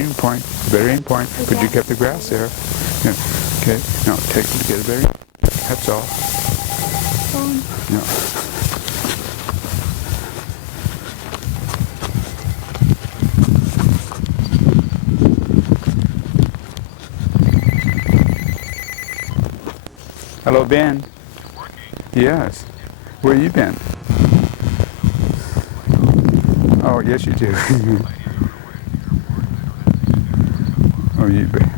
aiming point, but you kept the grass there. Yeah. Okay, now get a better That's all. Phone. Yeah. Hello, Ben. Yes. Where you been? Oh, yes, you do. Oh, you been.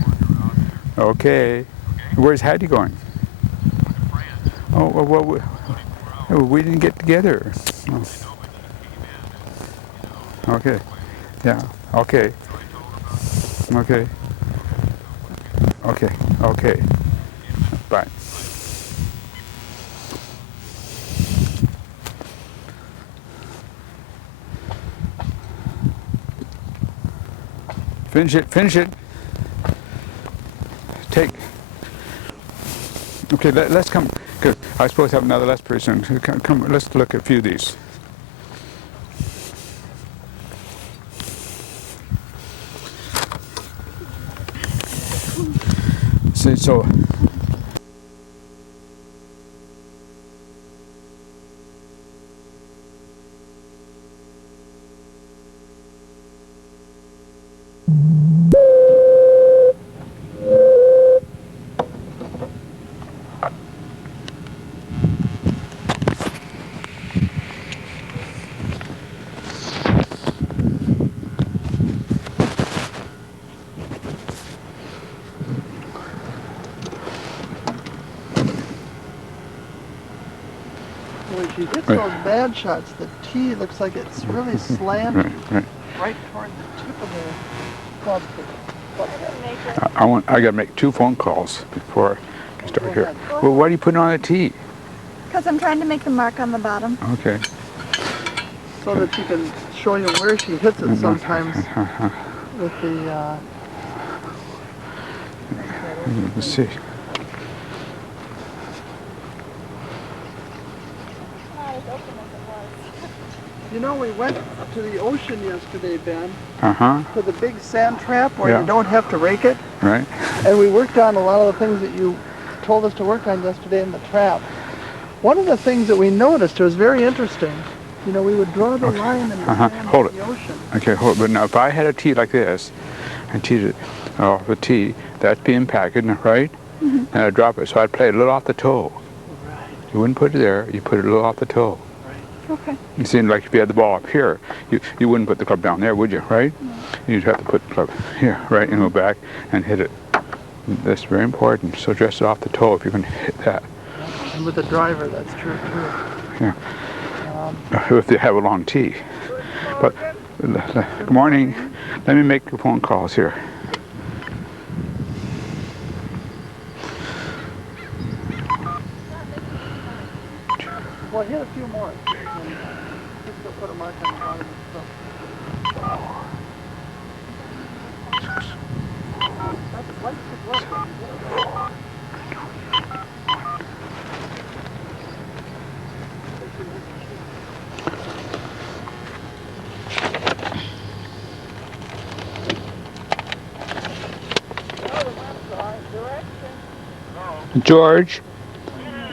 Okay. Where's Hattie going? Oh, well, we didn't get together. Oh. Okay. Yeah. Okay. Okay. Okay. Okay. Bye. Finish it. Finish it. Take. Okay. Let's come. Cause I suppose to have another lesson pretty soon. Come. Let's look at a few of these. See. So. When she hits those bad shots, the tee looks like it's really slanted right toward the tip of the club head. I got to make 2 phone calls before I start here. Well, why are you putting on a tee? Because I'm trying to make the mark on the bottom. Okay. So that she can show you where she hits it sometimes with the... Let's see. You know, we went to the ocean yesterday, Ben, Uh-huh. to the big sand trap where Yeah. you don't have to rake it. Right. And we worked on a lot of the things that you told us to work on yesterday in the trap. One of the things that we noticed was very interesting. You know, we would draw the line in the sand Hold of the it. ocean. Okay, hold it. But now, if I had a tee like this, and teed it off a tee, that's being packaged, right? Mm-hmm. And I'd drop it, so I'd play it a little off the toe. Right. You wouldn't put it there, you put it a little off the toe. Okay. It seemed like if you had the ball up here, you wouldn't put the club down there, would you, right? No. You'd have to put the club here, right, and go back and hit it. That's very important. So dress it off the toe if you're going to hit that. And with the driver, that's true, too. Yeah. If you have a long tee. But, good morning. Let me make your phone calls here. Well, hit a few more. Just to put a mark on the bottom of the stuff. That's light to work. George,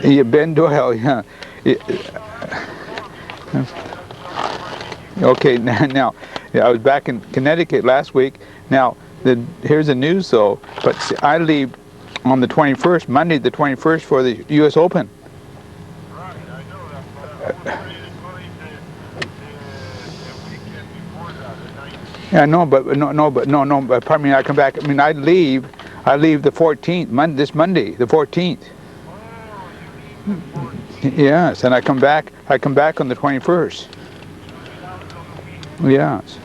Ben Doyle, yeah. Okay, now, I was back in Connecticut last week. Now, here's the news though, but see, I leave on the 21st, Monday the 21st for the U.S. Open. Right, I know that, but it's funny the weekend before that, the 19th. Yeah, no, but pardon me, I come back, I mean, I leave the 14th, this Monday, the 14th. Yes, and I come back on the 21st. Yes.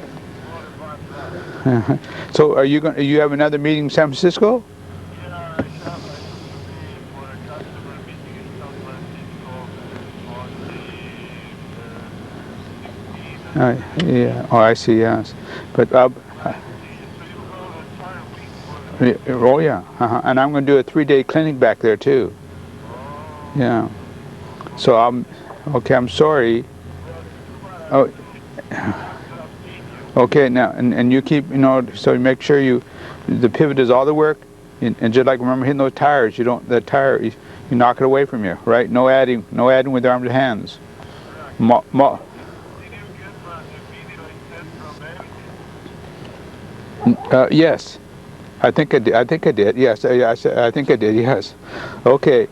So you have another meeting in San Francisco? Yeah, I have for a customer meeting in San Francisco on the 16th. Yeah. Oh, I see. Yes, but So you'll go the entire week for the... oh yeah, and I'm going to do a 3-day clinic back there too. Yeah. So I'm sorry. Oh. Okay, now and you keep, so you make sure the pivot is all the work. And just like remember hitting those tires, you don't that tire you knock it away from you, right? No adding with arms and hands. Correct. Did you get the video I sent from Ed? Yes, I think I did. I think I did. Yes, I think I did. Yes. Okay,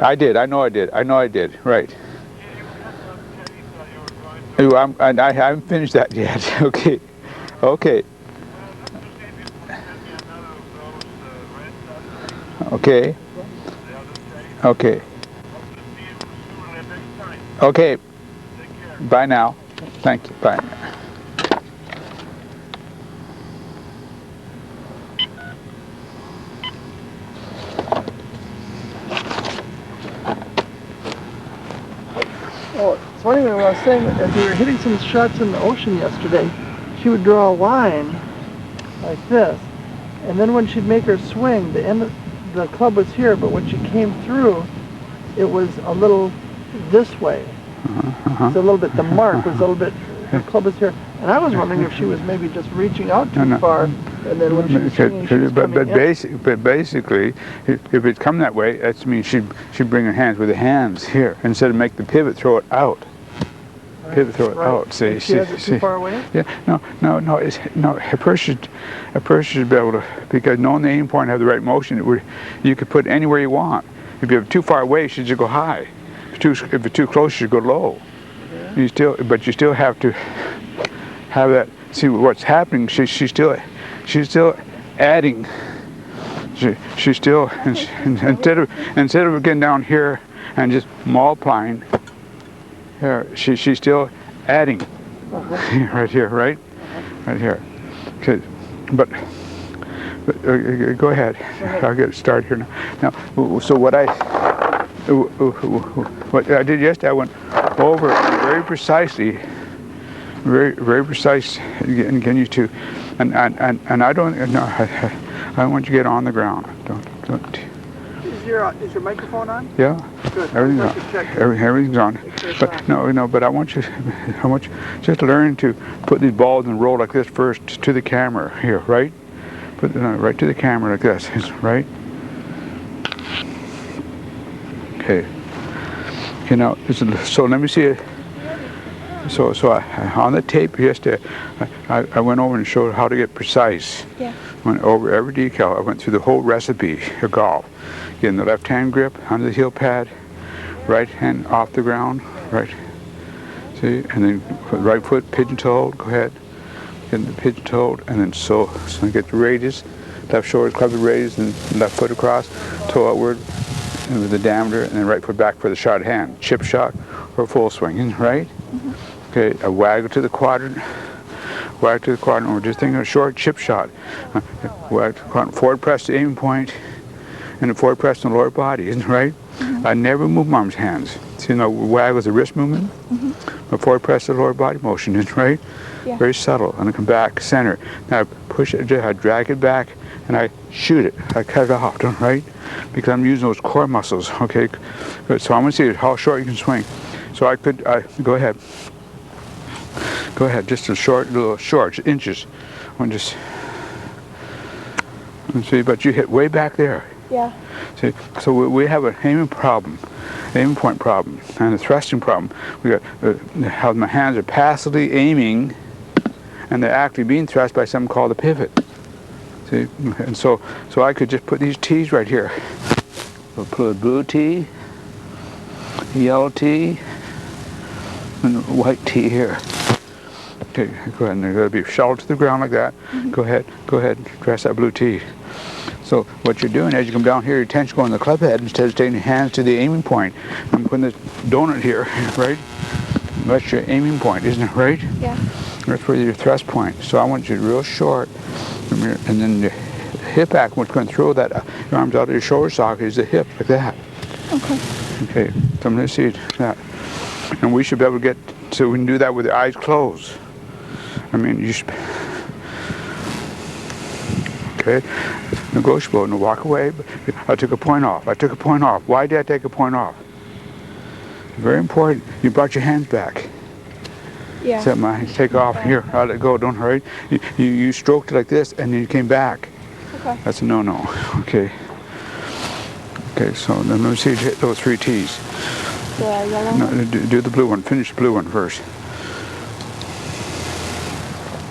I did. I know I did. I know I did. Right. Yeah, you kept on saying that you were going to. I haven't finished that yet. Okay. Okay. Well, let's just see if you can send me another of those red Okay. dots, the other side. Okay. Hope to see you soon and next time. Okay. Take care. Bye now. Thank you. Bye. Oh, it's funny when I was saying that as we were hitting some shots in the ocean yesterday, she would draw a line like this, and then when she'd make her swing, the end of the club was here, but when she came through, it was a little this way. It's a little bit, the mark was a little bit, the club was here, and I was wondering if she was maybe just reaching out too far, and then when she was swinging, she was coming in. But basically, if it come that way, that means she'd bring her hands with the hands here instead of make the pivot, throw it out. Pivot, throw it out. See, If she has it too far away? Yeah, no. A person should be able to, because knowing the aim point, have the right motion. You could put it anywhere you want. If you have too far away, you should just go high. If it's too close, you should go low. Yeah. But you still have to have that. See what's happening. She's still adding. She's still instead of getting down here and just multiplying. Here, she's still adding. Right here, right? Right here. Okay, but go ahead. I'll get started here now. So what I did yesterday, I went over very precisely, very precise, and getting you to, and I don't want you to get on the ground. Don't. Is your microphone on? Yeah. Good. Everything's on. Everything's on. But no. But I want you just to learn to put these balls in a row like this first to the camera here, right? Put right to the camera like this, right? Okay. So let me see it. So on the tape yesterday, I went over and showed how to get precise. Yeah. Went over every decal. I went through the whole recipe of golf. Getting the left hand grip under the heel pad, right hand off the ground, right. See, and then right foot pigeon-toed. Go ahead. Getting the pigeon-toed, and then so get the radius. Left shoulder club the radius, and left foot across, toe outward, and with the diameter, and then right foot back for the shot hand, chip shot or full swing, right? Okay, a waggle to the quadrant. Wag to the quadrant. We're just thinking of a short chip shot. Wag to the quadrant. Forward press to aiming point, and a forward press on the lower body, isn't it right? I never move my arms, hands. See, waggle is a wrist movement. A forward press to the lower body motion, isn't it right? Yeah. Very subtle, and I come back center. Now I push it, I drag it back, and I shoot it. I cut it off, don't right? Because I'm using those core muscles. Okay, good. So I'm gonna see how short you can swing. So I could go ahead. Go ahead, just a little short, inches. Let's see, but you hit way back there. Yeah. See, so we have an aiming point problem, and a thrusting problem. We got how my hands are passively aiming, and they're actually being thrust by something called a pivot. See, and so I could just put these T's right here. We'll put a blue T, yellow T, and a white T here. Okay, go ahead, and they're going to be shallow to the ground like that. Go ahead, dress that blue T. So what you're doing as you come down here, your attention going to the club head instead of taking your hands to the aiming point. I'm putting this donut here, right? That's your aiming point, isn't it right? Yeah. That's where your thrust point. So I want you real short, and then the hip act, what's going to throw that your arms out of your shoulder socket is the hip, like that. Okay. Okay, so I'm going to see that. And we should be able to get, so we can do that with the eyes closed. I mean, you should, okay, negotiable, and walk away. But I took a point off. Why did I take a point off? Very important. You brought your hands back. Yeah. Set my take off here. I'll let go. Don't hurry. You stroked it like this, and then you came back. Okay. Okay. That's a no-no. Okay. Okay, so then let me see you hit those 3 T's. The yellow No, one? do the blue one. Finish the blue one first.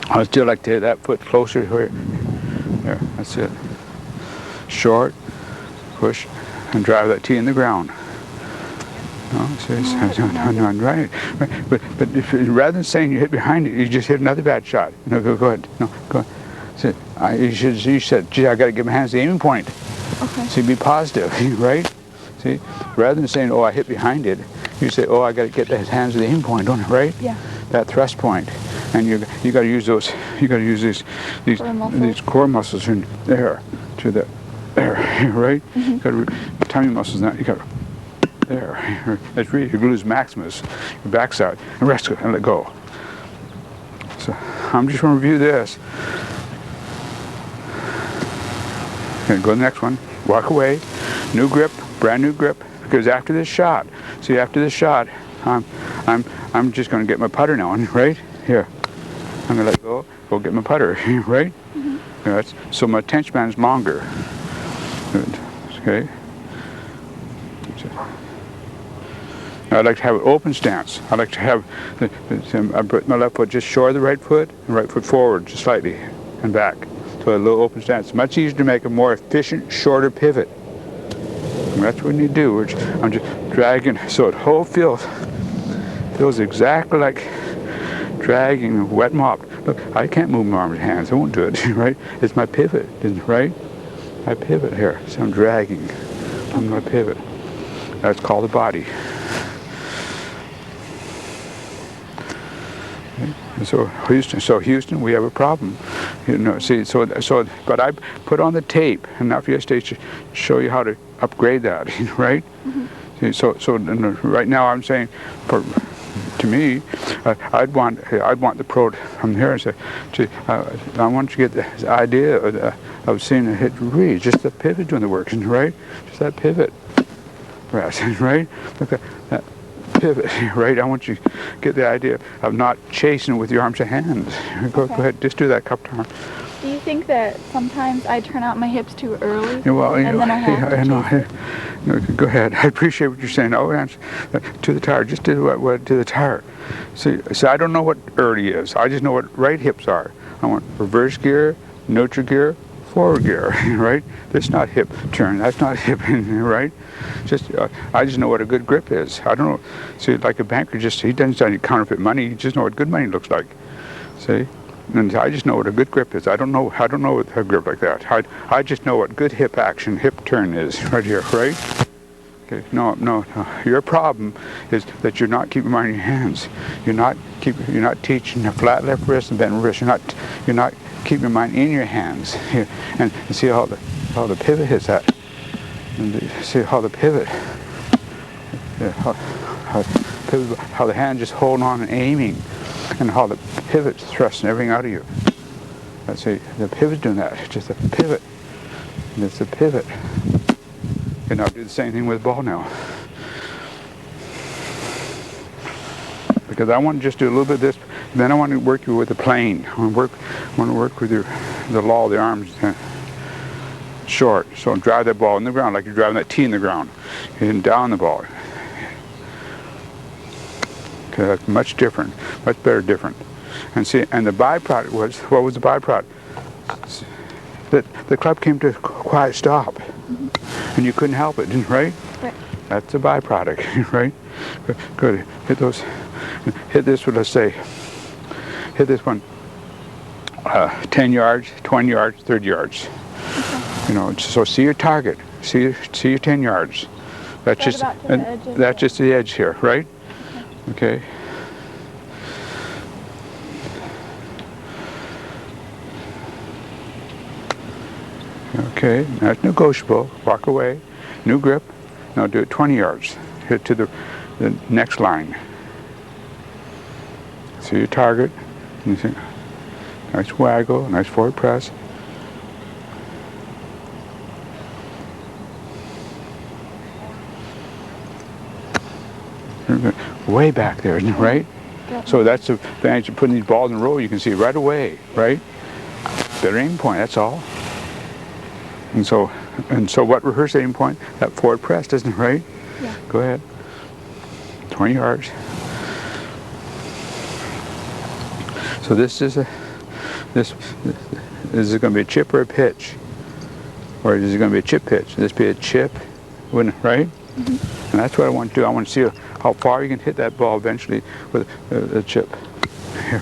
I would still like to hit that foot closer here. There, that's it. Short, push, and drive that tee in the ground. No, no, right. But if, rather than saying you hit behind it, you just hit another bad shot. No, go ahead. No, go ahead. You said, gee, I got to get my hands to the aiming point. Okay. See, be positive, right? See, rather than saying, oh, I hit behind it, you say, oh, I got to get the hands to the aim point, don't I, right? Yeah. That thrust point, and you got to use those. You got to use these core muscles in there to the there, right? Mm-hmm. Got to tummy muscles now. You got there. That's really your gluteus maximus, your backside, and rest and let go. So I'm just going to review this. Okay, go to the next one. Walk away. New grip, brand new grip. Because after this shot, see, after this shot, I'm just going to get my putter now, right here. I'm going to let go get my putter, right? Mm-hmm. That's, so my attention span is longer. Good. Okay. I like to have an open stance. I like to have, I put my left foot just short of the right foot, and right foot forward just slightly, and back. So a little open stance. It's much easier to make a more efficient, shorter pivot. And that's what we need to do. I'm just dragging, so the whole feels exactly like dragging a wet mop. Look, I can't move my arms and hands. I won't do it, right? It's my pivot, right? I pivot here, so I'm dragging on my pivot. That's called the body. So Houston, we have a problem. You know, see, but I put on the tape enough yesterday to show you how to upgrade that, right? Mm-hmm. See, so right now I'm saying, to me, I'd want the pro from here and say, I want you to get this idea of seeing a hit read, just the pivot doing the work, right? Just that pivot, right? Look at that pivot, right? I want you to get the idea of not chasing with your arms and hands. Go ahead, just do that cup turn. Do you think that sometimes I turn out my hips too early, Well, and then I have to chase it? Go ahead. I appreciate what you're saying. Oh, answer to the tire. Just do what to the tire. See, I don't know what early is. I just know what right hips are. I want reverse gear, neutral gear, forward gear, right? That's not hip turn. That's not hip, right? I just know what a good grip is. I don't know. See, like a banker, he doesn't any counterfeit money. He just know what good money looks like. See, and I just know what a good grip is. I don't know what a grip like that. I just know what good hip action, hip turn is right here, right? Okay. No. Your problem is that you're not keeping mind in your hands. You're not teaching a flat left wrist and bent wrist. You're not keeping your mind in your hands here. And see how the pivot hits that. And see how the pivot. Yeah, how the hand just holding on and aiming, and how the pivot's thrusting everything out of you. Let's see, the pivot's doing that. It's just a pivot. And it's a pivot. And I'll do the same thing with the ball now. Because I want to just do a little bit of this, then I want to work you with the plane. I want to work with the law of the arms short. So drive that ball in the ground like you're driving that tee in the ground. You're hitting down the ball. Okay, that's much different, much better different. And see, and the byproduct was, what was the byproduct? That the club came to a quiet stop. Mm-hmm. And you couldn't help it, right? Right. That's a byproduct, right? Good. Hit this one, let's say, hit this one 10 yards, 20 yards, 30 yards. Okay. You know, so see your target. See your 10 yards. That's just the edge here, right? Okay. Okay, that's negotiable. Walk away. New grip. Now do it 20 yards. Hit to the next line. See your target. You see, nice waggle, nice forward press. Way back there, isn't it, right? Yeah. So that's the advantage of putting these balls in a row. You can see right away, right? Better aim point, that's all. And so what was her saving point? That forward press, isn't it, right? Yeah. Go ahead. 20 yards. So this is it going to be a chip or a pitch? Or is it going to be a chip pitch? This be a chip, wouldn't it, right? Mm-hmm. And that's what I want to do. I want to see how far you can hit that ball eventually with a chip,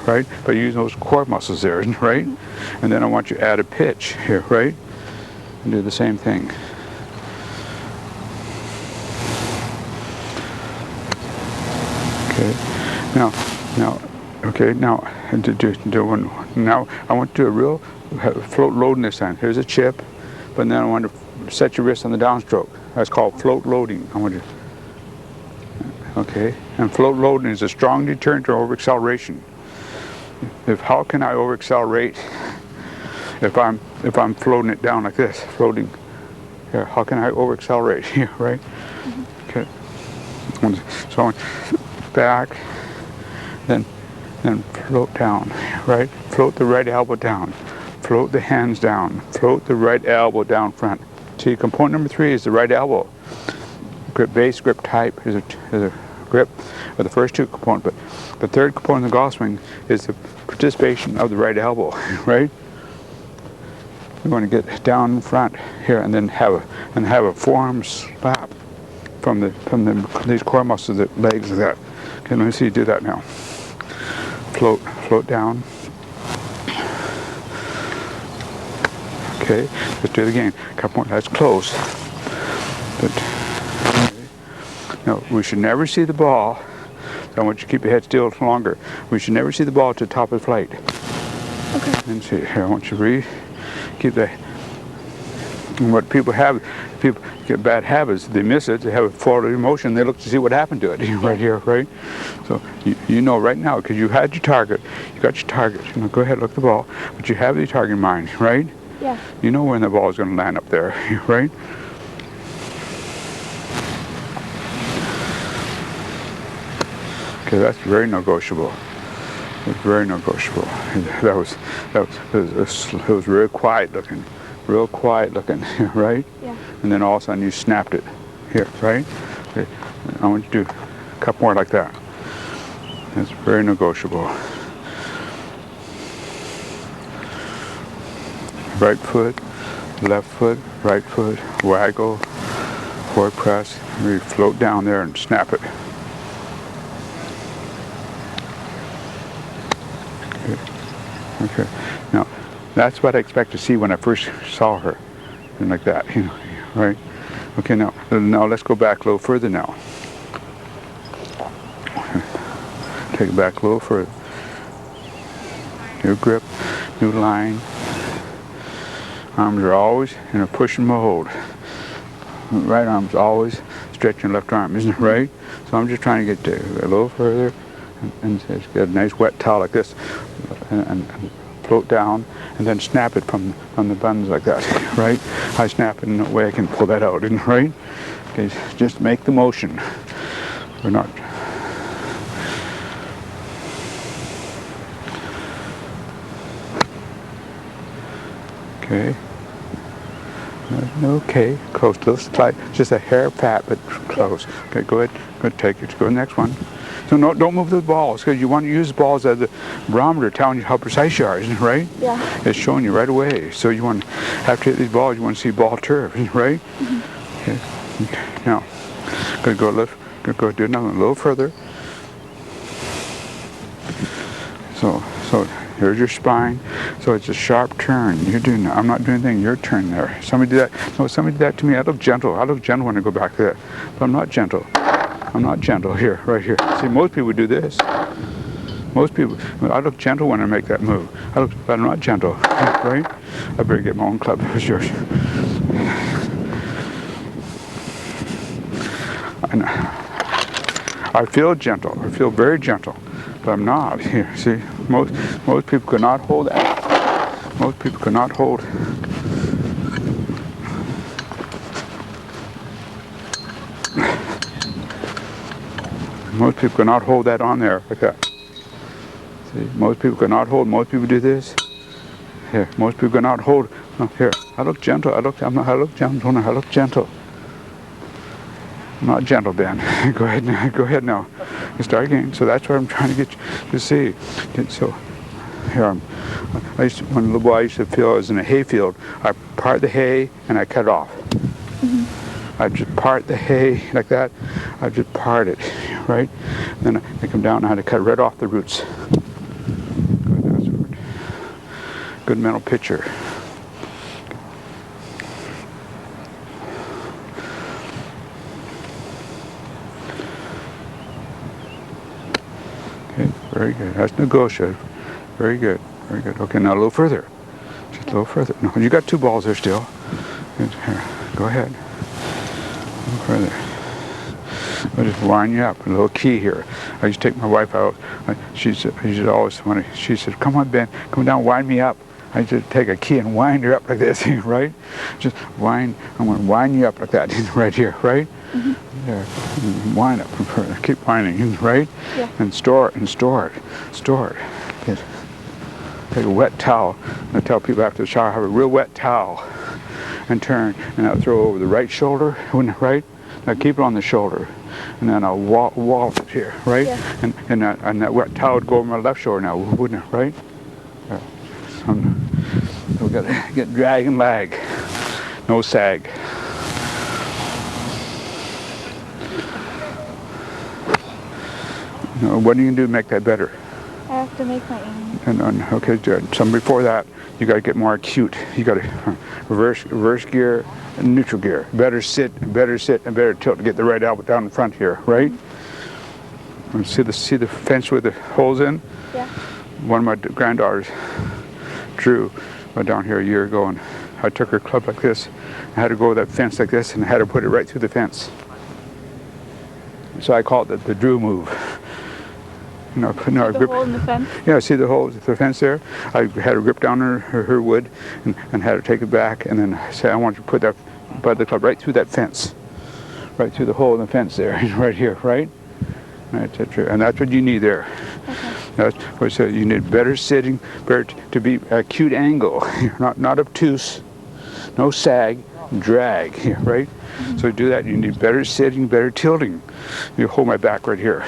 right? By using those core muscles there, right? Mm-hmm. And then I want you to add a pitch here, right? And do the same thing. Okay. Now I want to do a real float loading this time. Here's a chip, but then I want to set your wrist on the downstroke. That's called float loading. I want you. Okay. And float loading is a strong deterrent to over acceleration. How can I over accelerate if I'm floating it down like this, floating here? How can I over accelerate here, right? Mm-hmm. Okay. So I want back, then float down, right? Float the right elbow down, float the hands down, float the right elbow down front. See, component number 3 is the right elbow. Grip base, grip type is a grip of the first 2 components, but the third component of the golf swing is the participation of the right elbow, right? You want to get down in front here and then have a forearm slap from these core muscles, the legs of that. Okay, let me see you do that now. Float down. Okay, let's do it again. Couple more. That's close. No, we should never see the ball. So I want you to keep your head still longer. We should never see the ball to the top of the flight. Okay. And see here. I want you to keep that. And what people get bad habits. They miss it. They have a forward motion. They look to see what happened to it right here, right? So you know right now because you had your target. You got your target. You know, go ahead, look at the ball, but you have the target in mind, right? Yeah. You know when the ball is going to land up there, right? Okay, that's very negotiable. It's very negotiable. It was real quiet looking. Real quiet looking, right? Yeah. And then all of a sudden you snapped it here, right? Okay. I want you to do a couple more like that. That's very negotiable. Right foot, left foot, right foot, waggle, forward press, really float down there and snap it. Okay. Now, that's what I expect to see when I first saw her, and like that, you know, right? Okay. Now let's go back a little further now. Take it back a little further. New grip, new line. Arms are always in a push and hold. Right arm's always stretching left arm, isn't it right? So I'm just trying to get a little further and just get a nice wet towel like this and float down and then snap it from the buns like that, right? I snap it in a way I can pull that out, isn't it right? Okay, just make the motion. We're not. Okay. Okay, close, little slide, just a hair pat, but close. Okay, go ahead, take it. Go to the next one. So no, don't move the balls because you want to use the balls as the barometer telling you how precise you are, isn't it right? Yeah. It's showing you right away. So you want to, after you hit these balls, you want to see ball turf, isn't it right? Mm-hmm. Okay. Now, go do another one a little further. So here's your spine. So it's a sharp turn. You're doing that. I'm not doing anything. Your turn there. Somebody did that. No, somebody did that to me. I look gentle. I look gentle when I go back there. But I'm not gentle. I'm not gentle here, right here. See, most people do this. Most people, I look gentle when I make that move. But I'm not gentle, right? I better get my own club. Who's yours? I feel gentle. I feel very gentle. But I'm not here. See, most people could not hold that. Most people could not hold. Most people could not hold that on there like that. See, most people could not hold. Most people do this. Here, most people could not hold Oh, here. I look gentle. I look gentle. No, I look gentle. I'm not gentle, Ben. Go ahead now. Go ahead now. You start again. So that's what I'm trying to get you to see. So here when a little boy I used to feel I was in a hay field. I part the hay and I cut it off. I just part the hay like that. I just part it, right? Then I come down and I had to cut right off the roots. Good mental picture. Okay, very good. That's negotiable. Very good. Very good. Okay, now a little further. Just a little further. No, you got 2 balls there still. Good. Here, go ahead. A little further. I'll just wind you up. A little key here. I used to take my wife out. She's always funny. She said, "Come on, Ben. Come down, wind me up." I just take a key and wind her up like this, right? Just wind. I'm going to wind you up like that, right here, right? There. And wind up and further. Keep winding, right? Yeah. And store it. Store it. Good. Take a wet towel. I tell people after the shower, have a real wet towel, and turn, and I'll throw over the right shoulder, right? Now keep it on the shoulder, and then I'll wall it here, right? Yeah. And that wet towel would go over my left shoulder now, wouldn't it, right? So we got to get drag and lag, no sag. What are you going to do to make that better? I have to make my aim. And okay, good. So before that, you got to get more acute. You got to reverse gear and neutral gear. Better sit, and better tilt to get the right elbow down in front here, right? And see the fence with the holes in? Yeah. One of my granddaughters drew down here a year ago, and I took her club like this, and had to go with that fence like this, and had to put it right through the fence. So I call it the Drew move. I The hole in the fence? Yeah, see the hole, the fence there? I had her grip down her wood and had her take it back, and then say, I want you to put that butt of the club right through that fence. Right through the hole in the fence there, right here, right? Right, and that's what you need there. Okay. That's what I said. You need better sitting, better to be acute angle, not obtuse, no sag, drag here, right? So to do that, you need better sitting, better tilting. You hold my back right here.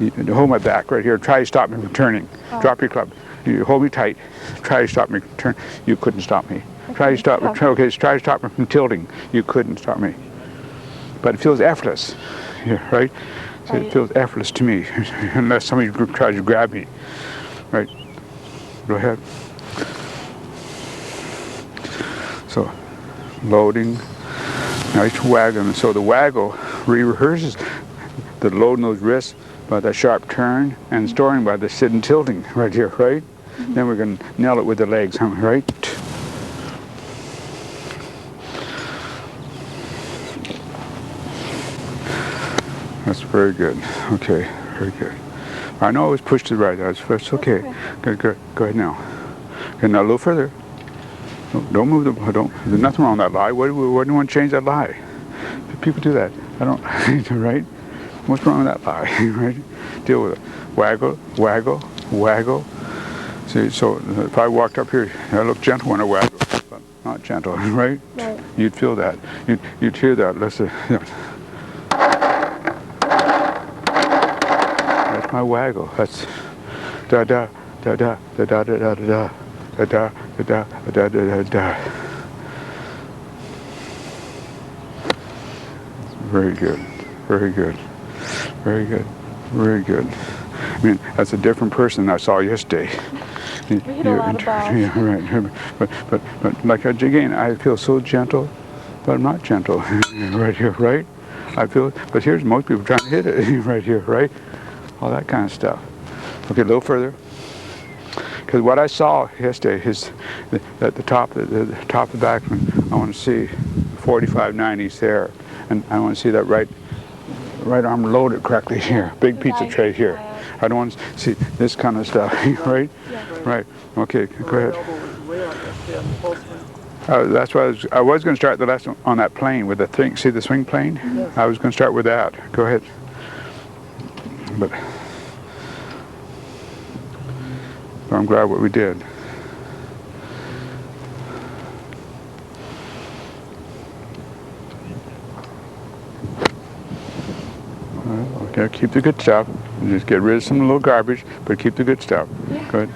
You hold my back right here. Try to stop me from turning. Oh. Drop your club. You hold me tight. Try to stop me from turning. You couldn't stop me. Try to stop me from tilting. You couldn't stop me. But it feels effortless, right? So it feels effortless to me, unless somebody tries to grab me, right? Go ahead. So, loading, nice waggle. So the waggle rehearses the loading those wrists by that sharp turn and storing by the sit and tilting right here, right? Then we're going to nail it with the legs, right? That's very good. Okay, very good. I know I was pushed to the right. That's okay. Good. Go ahead now. Okay, now a little further. Don't move there's nothing wrong with that lie. Why do you want to change that lie? People do that. I don't, right? What's wrong with that lie, right? Deal with it. Waggle, waggle, waggle. See, so if I walked up here, I look gentle when I waggle, but not gentle, right? Right. You'd feel that. You'd hear that. Listen. That's my waggle. That's da da da da da da da da da da da da da da da. Very good. Very good. Very good. Very good. I mean, that's a different person I saw yesterday. We hit a lot of balls. Yeah, right. But like again, I feel so gentle, but I'm not gentle. Right here, right? I feel, but here's most people trying to hit it. Right here, right? All that kind of stuff. Okay, a little further. Because what I saw yesterday is at the top of the backman, I want to see 45-90s there, and I want to see that right arm loaded correctly here. Big pizza tray here. I don't want to see this kind of stuff, right? Yeah. Right. Okay, go ahead. That's why I was going to start the lesson on that plane with the thing. See the swing plane? Yes. I was going to start with that. Go ahead. But I'm glad what we did. Yeah, keep the good stuff. Just get rid of some little garbage, but keep the good stuff. Yeah. Good.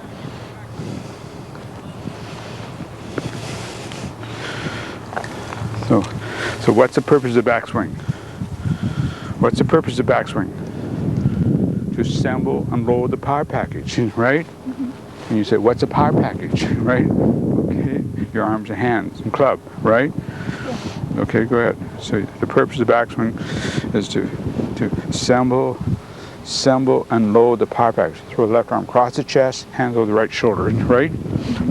So what's the purpose of backswing? What's the purpose of backswing? To assemble and load the power package, right? Mm-hmm. And you say, what's a power package, right? Okay, your arms and hands and club, right? Yeah. Okay, go ahead. So the purpose of backswing is to assemble and load the power package. Throw the left arm across the chest, hands over the right shoulder, right?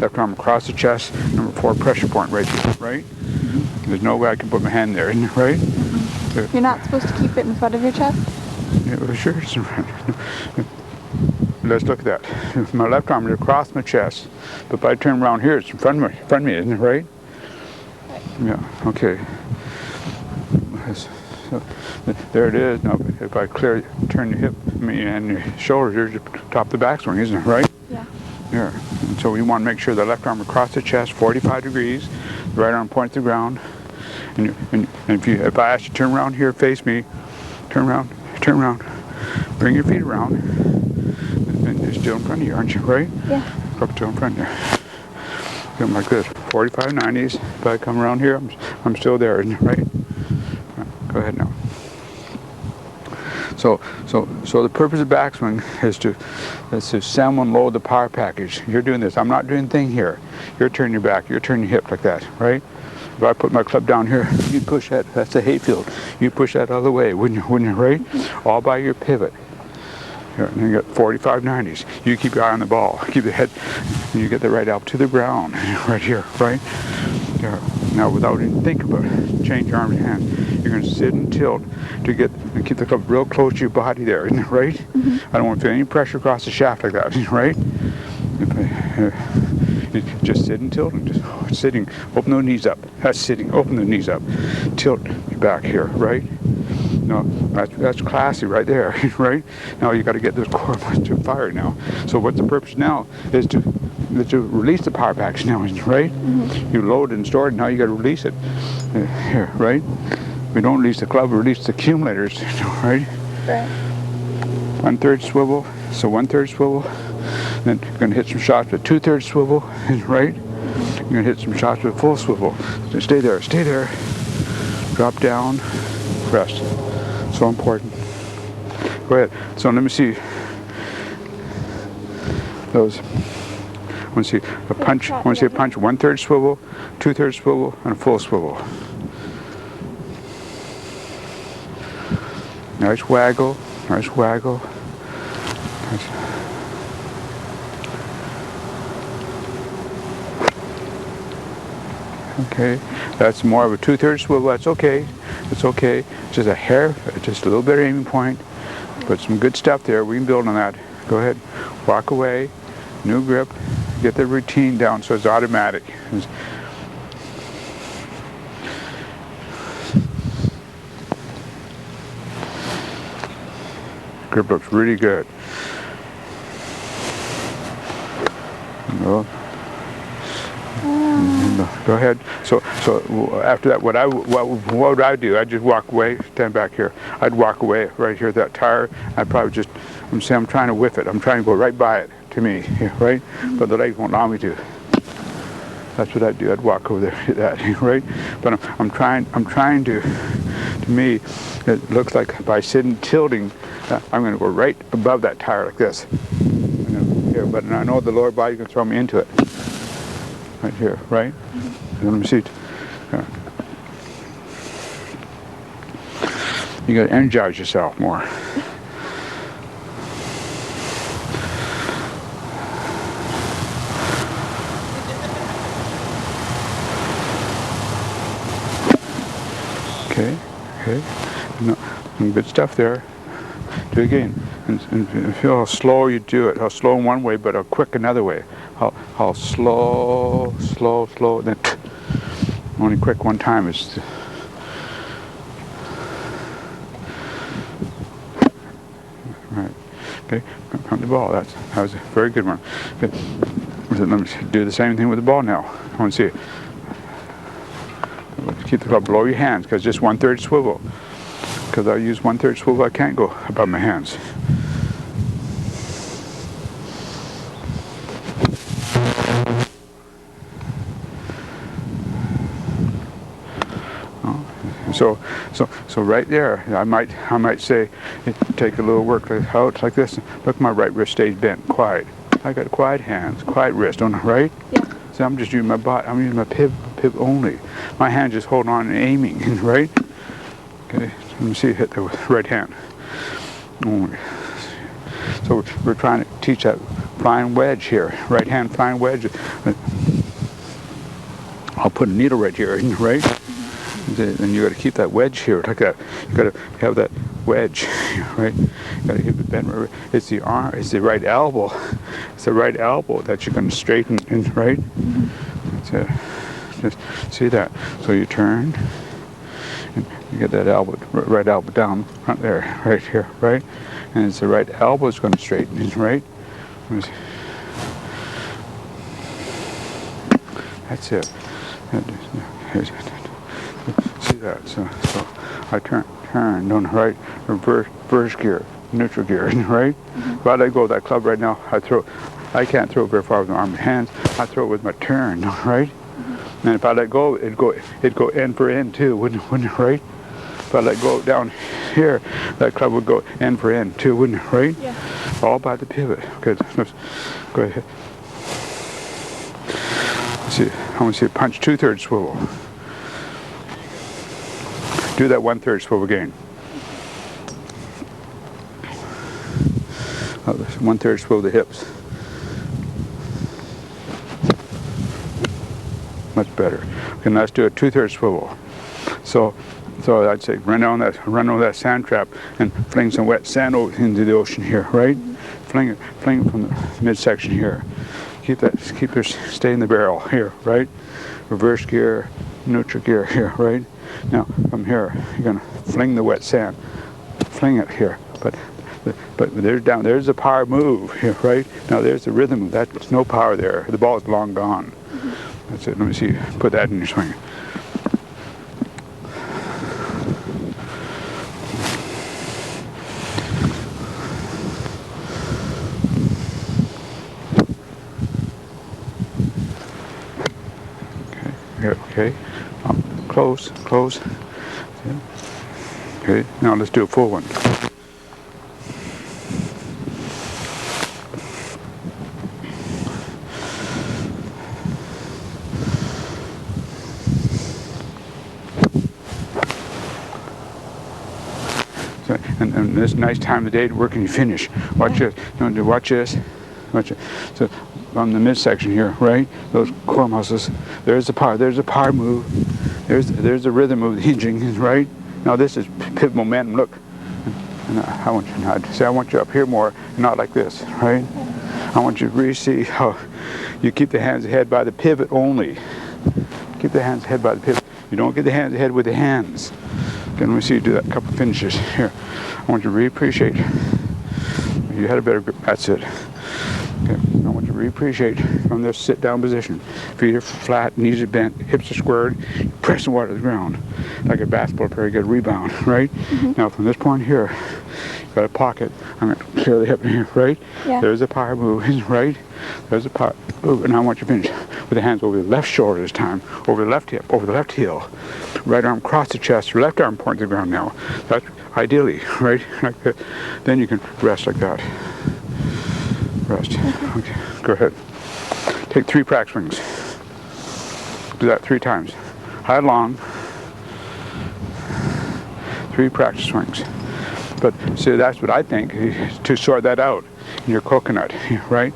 Left arm across the chest, number 4 pressure point right there, right? There's no way I can put my hand there, right? You're not supposed to keep it in front of your chest? Yeah, well, sure. It's in front. Let's look at that. My left arm is across my chest, but if I turn around here, it's in front of me, isn't it, right? Right. Yeah, okay. So, there it is. Now, if I turn your hip and your shoulders, there's the top of the backswing, isn't it, right? Yeah. There. And so we want to make sure the left arm across the chest, 45 degrees, the right arm points to the ground. And if I ask you to turn around here, face me, turn around, bring your feet around, and you're still in front of you, aren't you, right? Yeah. Up to in front of you. Good, like this, 45, 90s. If I come around here, I'm still there, isn't it, right? Go ahead now. So the purpose of backswing is to assemble and load the power package. You're doing this. I'm not doing anything here. You're turning your back. You're turning your hip like that, right? If I put my club down here, you push that. That's the hayfield. You push that out of the way, wouldn't you, right? All by your pivot. Here, and you got 45, 90s. You keep your eye on the ball. Keep the head. And you get the right elbow to the ground, right here, right? There. Now, without even thinking about it, change your arms and hands. You're going to sit and tilt to get and keep the club real close to your body there, isn't it, right? I don't want to feel any pressure across the shaft like that, right? Just sit and tilt and just sitting. Open those knees up. That's sitting. Open the knees up. Tilt your back here, right? No, that's classy right there, right? Now you got to get this core muscle fired now. So what's the purpose now is to release the power package now, right? You load and store it. Now you got to release it here, right? We don't release the club. We release the accumulators, right? Right. 1/3 swivel. So 1/3 swivel. Then you're going to hit some shots with 2/3 swivel, right? You're going to hit some shots with full swivel. So stay there, stay there. Drop down, rest. So important. Go ahead. So let me see those. I want to see a punch. I want to see a punch. 1/3 swivel, 2/3 swivel, and a full swivel. Nice waggle. Nice waggle. Nice. Okay, that's more of a 2/3 swivel. That's okay. It's okay. Just a hair, just a little bit of aiming point. But some good stuff there. We can build on that. Go ahead. Walk away. New grip. Get the routine down so it's automatic. Grip looks really good. No. Go ahead. So after that, what would I do? I'd just walk away, stand back here. I'd walk away right here, that tire. I'd probably just, I'm trying to whiff it. I'm trying to go right by it to me, right? But the legs won't allow me to. That's what I'd do. I'd walk over there to that, right? But I'm trying to me, it looks like by sitting tilting, I'm going to go right above that tire like this. Here, but I know the lower body can throw me into it. Right here, right? Let me see. You got to energize yourself more. Okay. No, some good stuff there. Do it again. And feel how slow you do it. How slow in one way, but how quick another way. How slow, then only quick one time is. Right. Okay. Count the ball. That was a very good one. Okay. Let me do the same thing with the ball now. I want to see it. Keep the club below your hands because just 1/3 swivel. Because I use 1/3 swivel, I can't go above my hands. So right there, I might say, take a little work out like this. Look, my right wrist stays bent, quiet. I got quiet hands, quiet wrist, don't I, right? Yeah. So I'm just using my body. I'm using my pivot only. My hand just holding on and aiming, right? Okay. Let me see you hit the right hand only. So we're trying to teach that flying wedge here. Right hand flying wedge. I'll put a needle right here, right? And you got to keep that wedge here like that. You got to have that wedge, right? You got to keep it bent. It's the arm. It's the right elbow. It's the right elbow that you're going to straighten in, right? That's it. Just see that. So you turn, and you get that elbow, right elbow down front there, right here, right? And it's the right elbow is going to straighten in, right? That's it. See that? So I turn on the right, reverse gear, neutral gear, right? If I let go of that club right now, I can't throw it very far with my arm and hands. I throw it with my turn, right? And if I let go, it'd go end for end too, wouldn't it, right? If I let go down here, that club would go end for end too, wouldn't it, right? Yeah. All by the pivot. Okay, let's go ahead. See, I want to see a punch 2/3 swivel. Do that 1/3 swivel again. 1/3 swivel the hips. Much better. Okay, now let's do a 2/3 swivel. So I'd say run over that sand trap and fling some wet sand over into the ocean here, right? Fling it from the midsection here. Stay in the barrel here, right? Reverse gear, neutral gear here, right? Now from here, you're gonna fling the wet sand. Fling it here, but there's a power move here, right? Now there's the rhythm. That's no power there. The ball is long gone. That's it. Let me see. Put that in your swing. Okay. Close. Okay. Now let's do a full one. And this nice time of day to work and you finish. Watch this. Watch this. So on the midsection here, right? Those core muscles. There's the power. There's a power move. There's the rhythm of the hinging, right? Now this is pivot momentum. Look. And I want you not to see. I want you up here more, not like this, right? I want you to really see how you keep the hands ahead by the pivot only. Keep the hands ahead by the pivot. You don't get the hands ahead with the hands. Okay, let me see you do that couple finishes here. I want you to really appreciate. You had a better grip. That's it. Okay. I want you to really appreciate from this sit down position. Feet are flat, knees are bent, hips are squared. You press the water to the ground like a basketball player. You get a rebound, right? Now from this point here, you've got a pocket. I'm going to clear the hip in here, right? Yeah. There's a power move, right? There's a power move, and I want you to finish with the hands over the left shoulder this time, over the left hip, over the left heel. Right arm across the chest, your left arm pointing to the ground now. That's ideally, right? Like that. Then you can rest like that. Rest. Okay, go ahead. Take 3 practice swings. Do that 3 times. High long. 3 practice swings. But see, that's what I think, to sort that out in your coconut, right?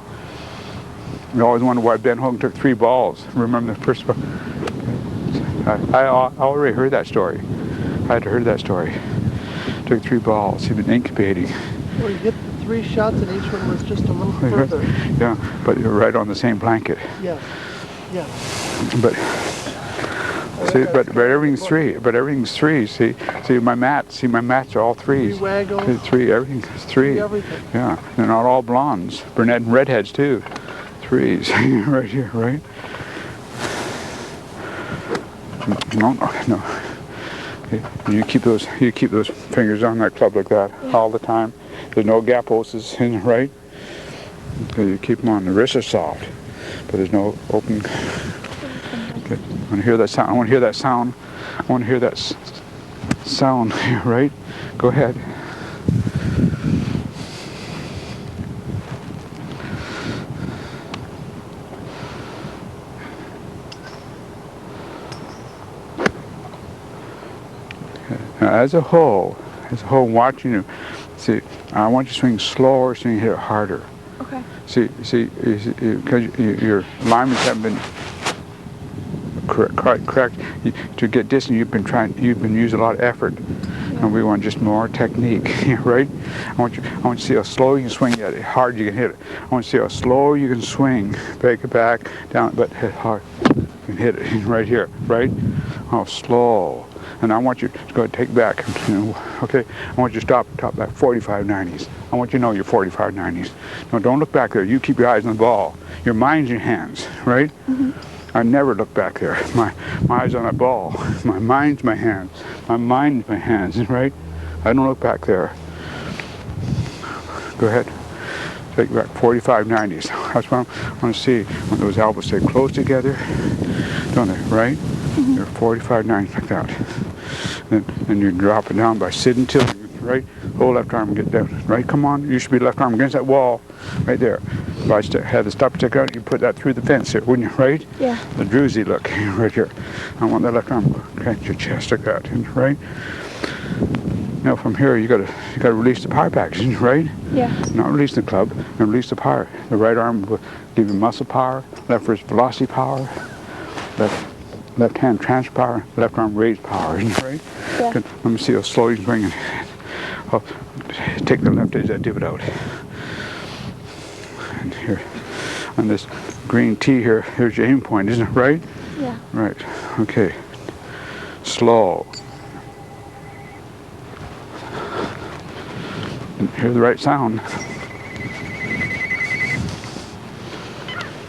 You always wonder why Ben Hogan took 3 balls. Remember the first ball? I already heard that story. I had heard that story. Took 3 balls. He'd been incubating. Well, you get 3 shots and each one was just a little further. Yeah, but you're right on the same blanket. Yeah. But everything's 3. But everything's 3. See my mats. See my mats are all 3s. 3 waggles. 3. Everything's 3. Everything. Yeah, they're not all blondes. Brunette and redheads too. 3s right here, right? No. You keep those fingers on that club like that all the time. There's no gap pulses, right? So you keep them on. The wrists are soft, but there's no open. Okay. I want to hear that sound. I want to hear that sound. I want to hear that sound. Right? Go ahead. Now, as a whole, watching you, see, I want you to swing slower so you hit it harder. Okay. See, because your alignments haven't been correct. To get distance, you've been using a lot of effort, and we want just more technique, right? I want you to see how slow you can swing it, how hard you can hit it. I want to see how slow you can swing, break it back, down, but hit hard. You can hit it right here, right? How slow. And I want you to go take back, okay? I want you to stop back 45-90s. I want you to know your 45-90s. No, don't look back there. You keep your eyes on the ball. Your mind's in your hands, right? Mm-hmm. I never look back there. My eyes on that ball. My mind's my hands. My mind's my hands, right? I don't look back there. Go ahead. Take back 45-90s. That's what I want to see. When those elbows stay close together, don't they, right? Mm-hmm. You're 45-90 like that. Then you drop it down by sitting tilting, right? Whole left arm, get down, right? Come on, you should be left arm against that wall, right there. If I had the stop stick out, you put that through the fence here, wouldn't you, right? Yeah. The druzy look, right here. I want that left arm against your chest like that, right? Now from here, you gotta release the power package, right? Yeah. Not release the club, and release the power. The right arm will give you muscle power, left wrist velocity power, left hand transfer power, left arm raise power, right? Yeah. Good. Let me see how slow you can bring it. I'll take the left edge, I dip it out. And here, on this green tee here, here's your aim point, isn't it, right? Yeah. Right, okay. Slow. And hear the right sound.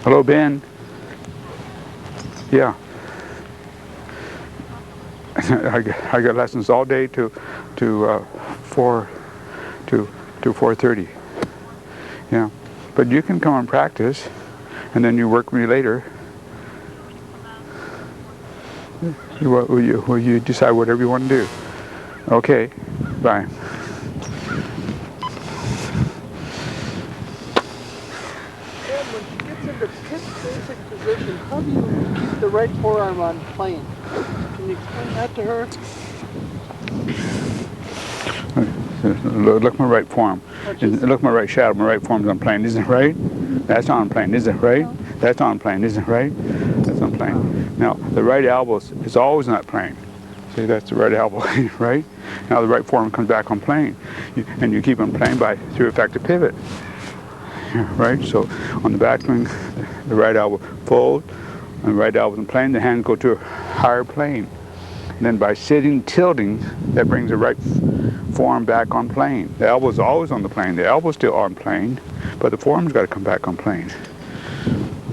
Hello, Ben. Yeah. I got lessons all day to 4:30. Yeah, but you can come and practice, and then you work with me later. Will you decide whatever you want to do? Okay, bye. And when she gets into pit basic position, how do you keep the right forearm on plane? Can you explain that to her? Look at my right forearm. Look at my right shadow. My right forearm's on plane, isn't it right? That's on plane, isn't it right? No. That's on plane, isn't it right? That's on plane. Now, the right elbow is always on that plane. See, that's the right elbow, right? Now the right forearm comes back on plane. And you keep on plane through effective pivot. Right? So on the backswing, the right elbow fold, and the right elbow in plane, the hands go to a higher plane. And then by sitting, tilting, that brings the right forearm back on plane. The elbow's always on the plane. The elbow's still on plane, but the forearm's got to come back on plane.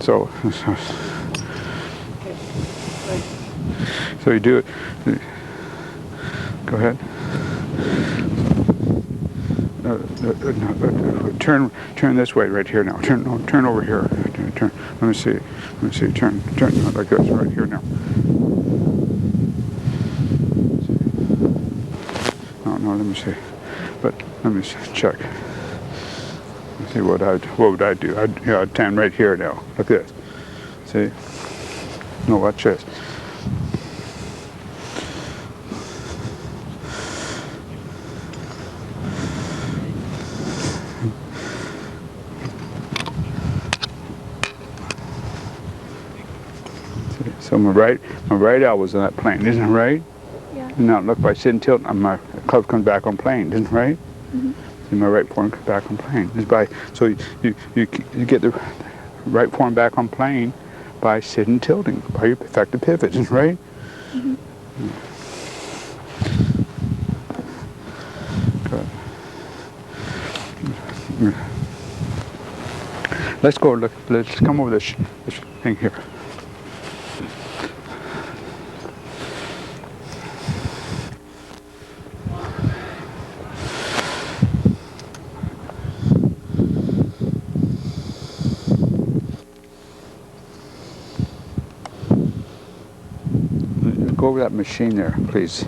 So you do it. Go ahead. Turn this way right here now. Turn over here. Turn. Let me see. Turn like this right here now. No, let me see. But let me check. Let's see what would I do? I'd stand right here now. Like this. See? No, watch this. So my right elbow's on that plane, isn't it right? Yeah. Now look, by sitting tilt, my club comes back on plane, isn't it right? Mm-hmm. See, my right forearm comes back on plane. So you get the right forearm back on plane by sitting tilting, by your effective pivot, isn't it right? Mm-hmm. Good. Let's go. Let's come over this thing here. go over that machine there, please.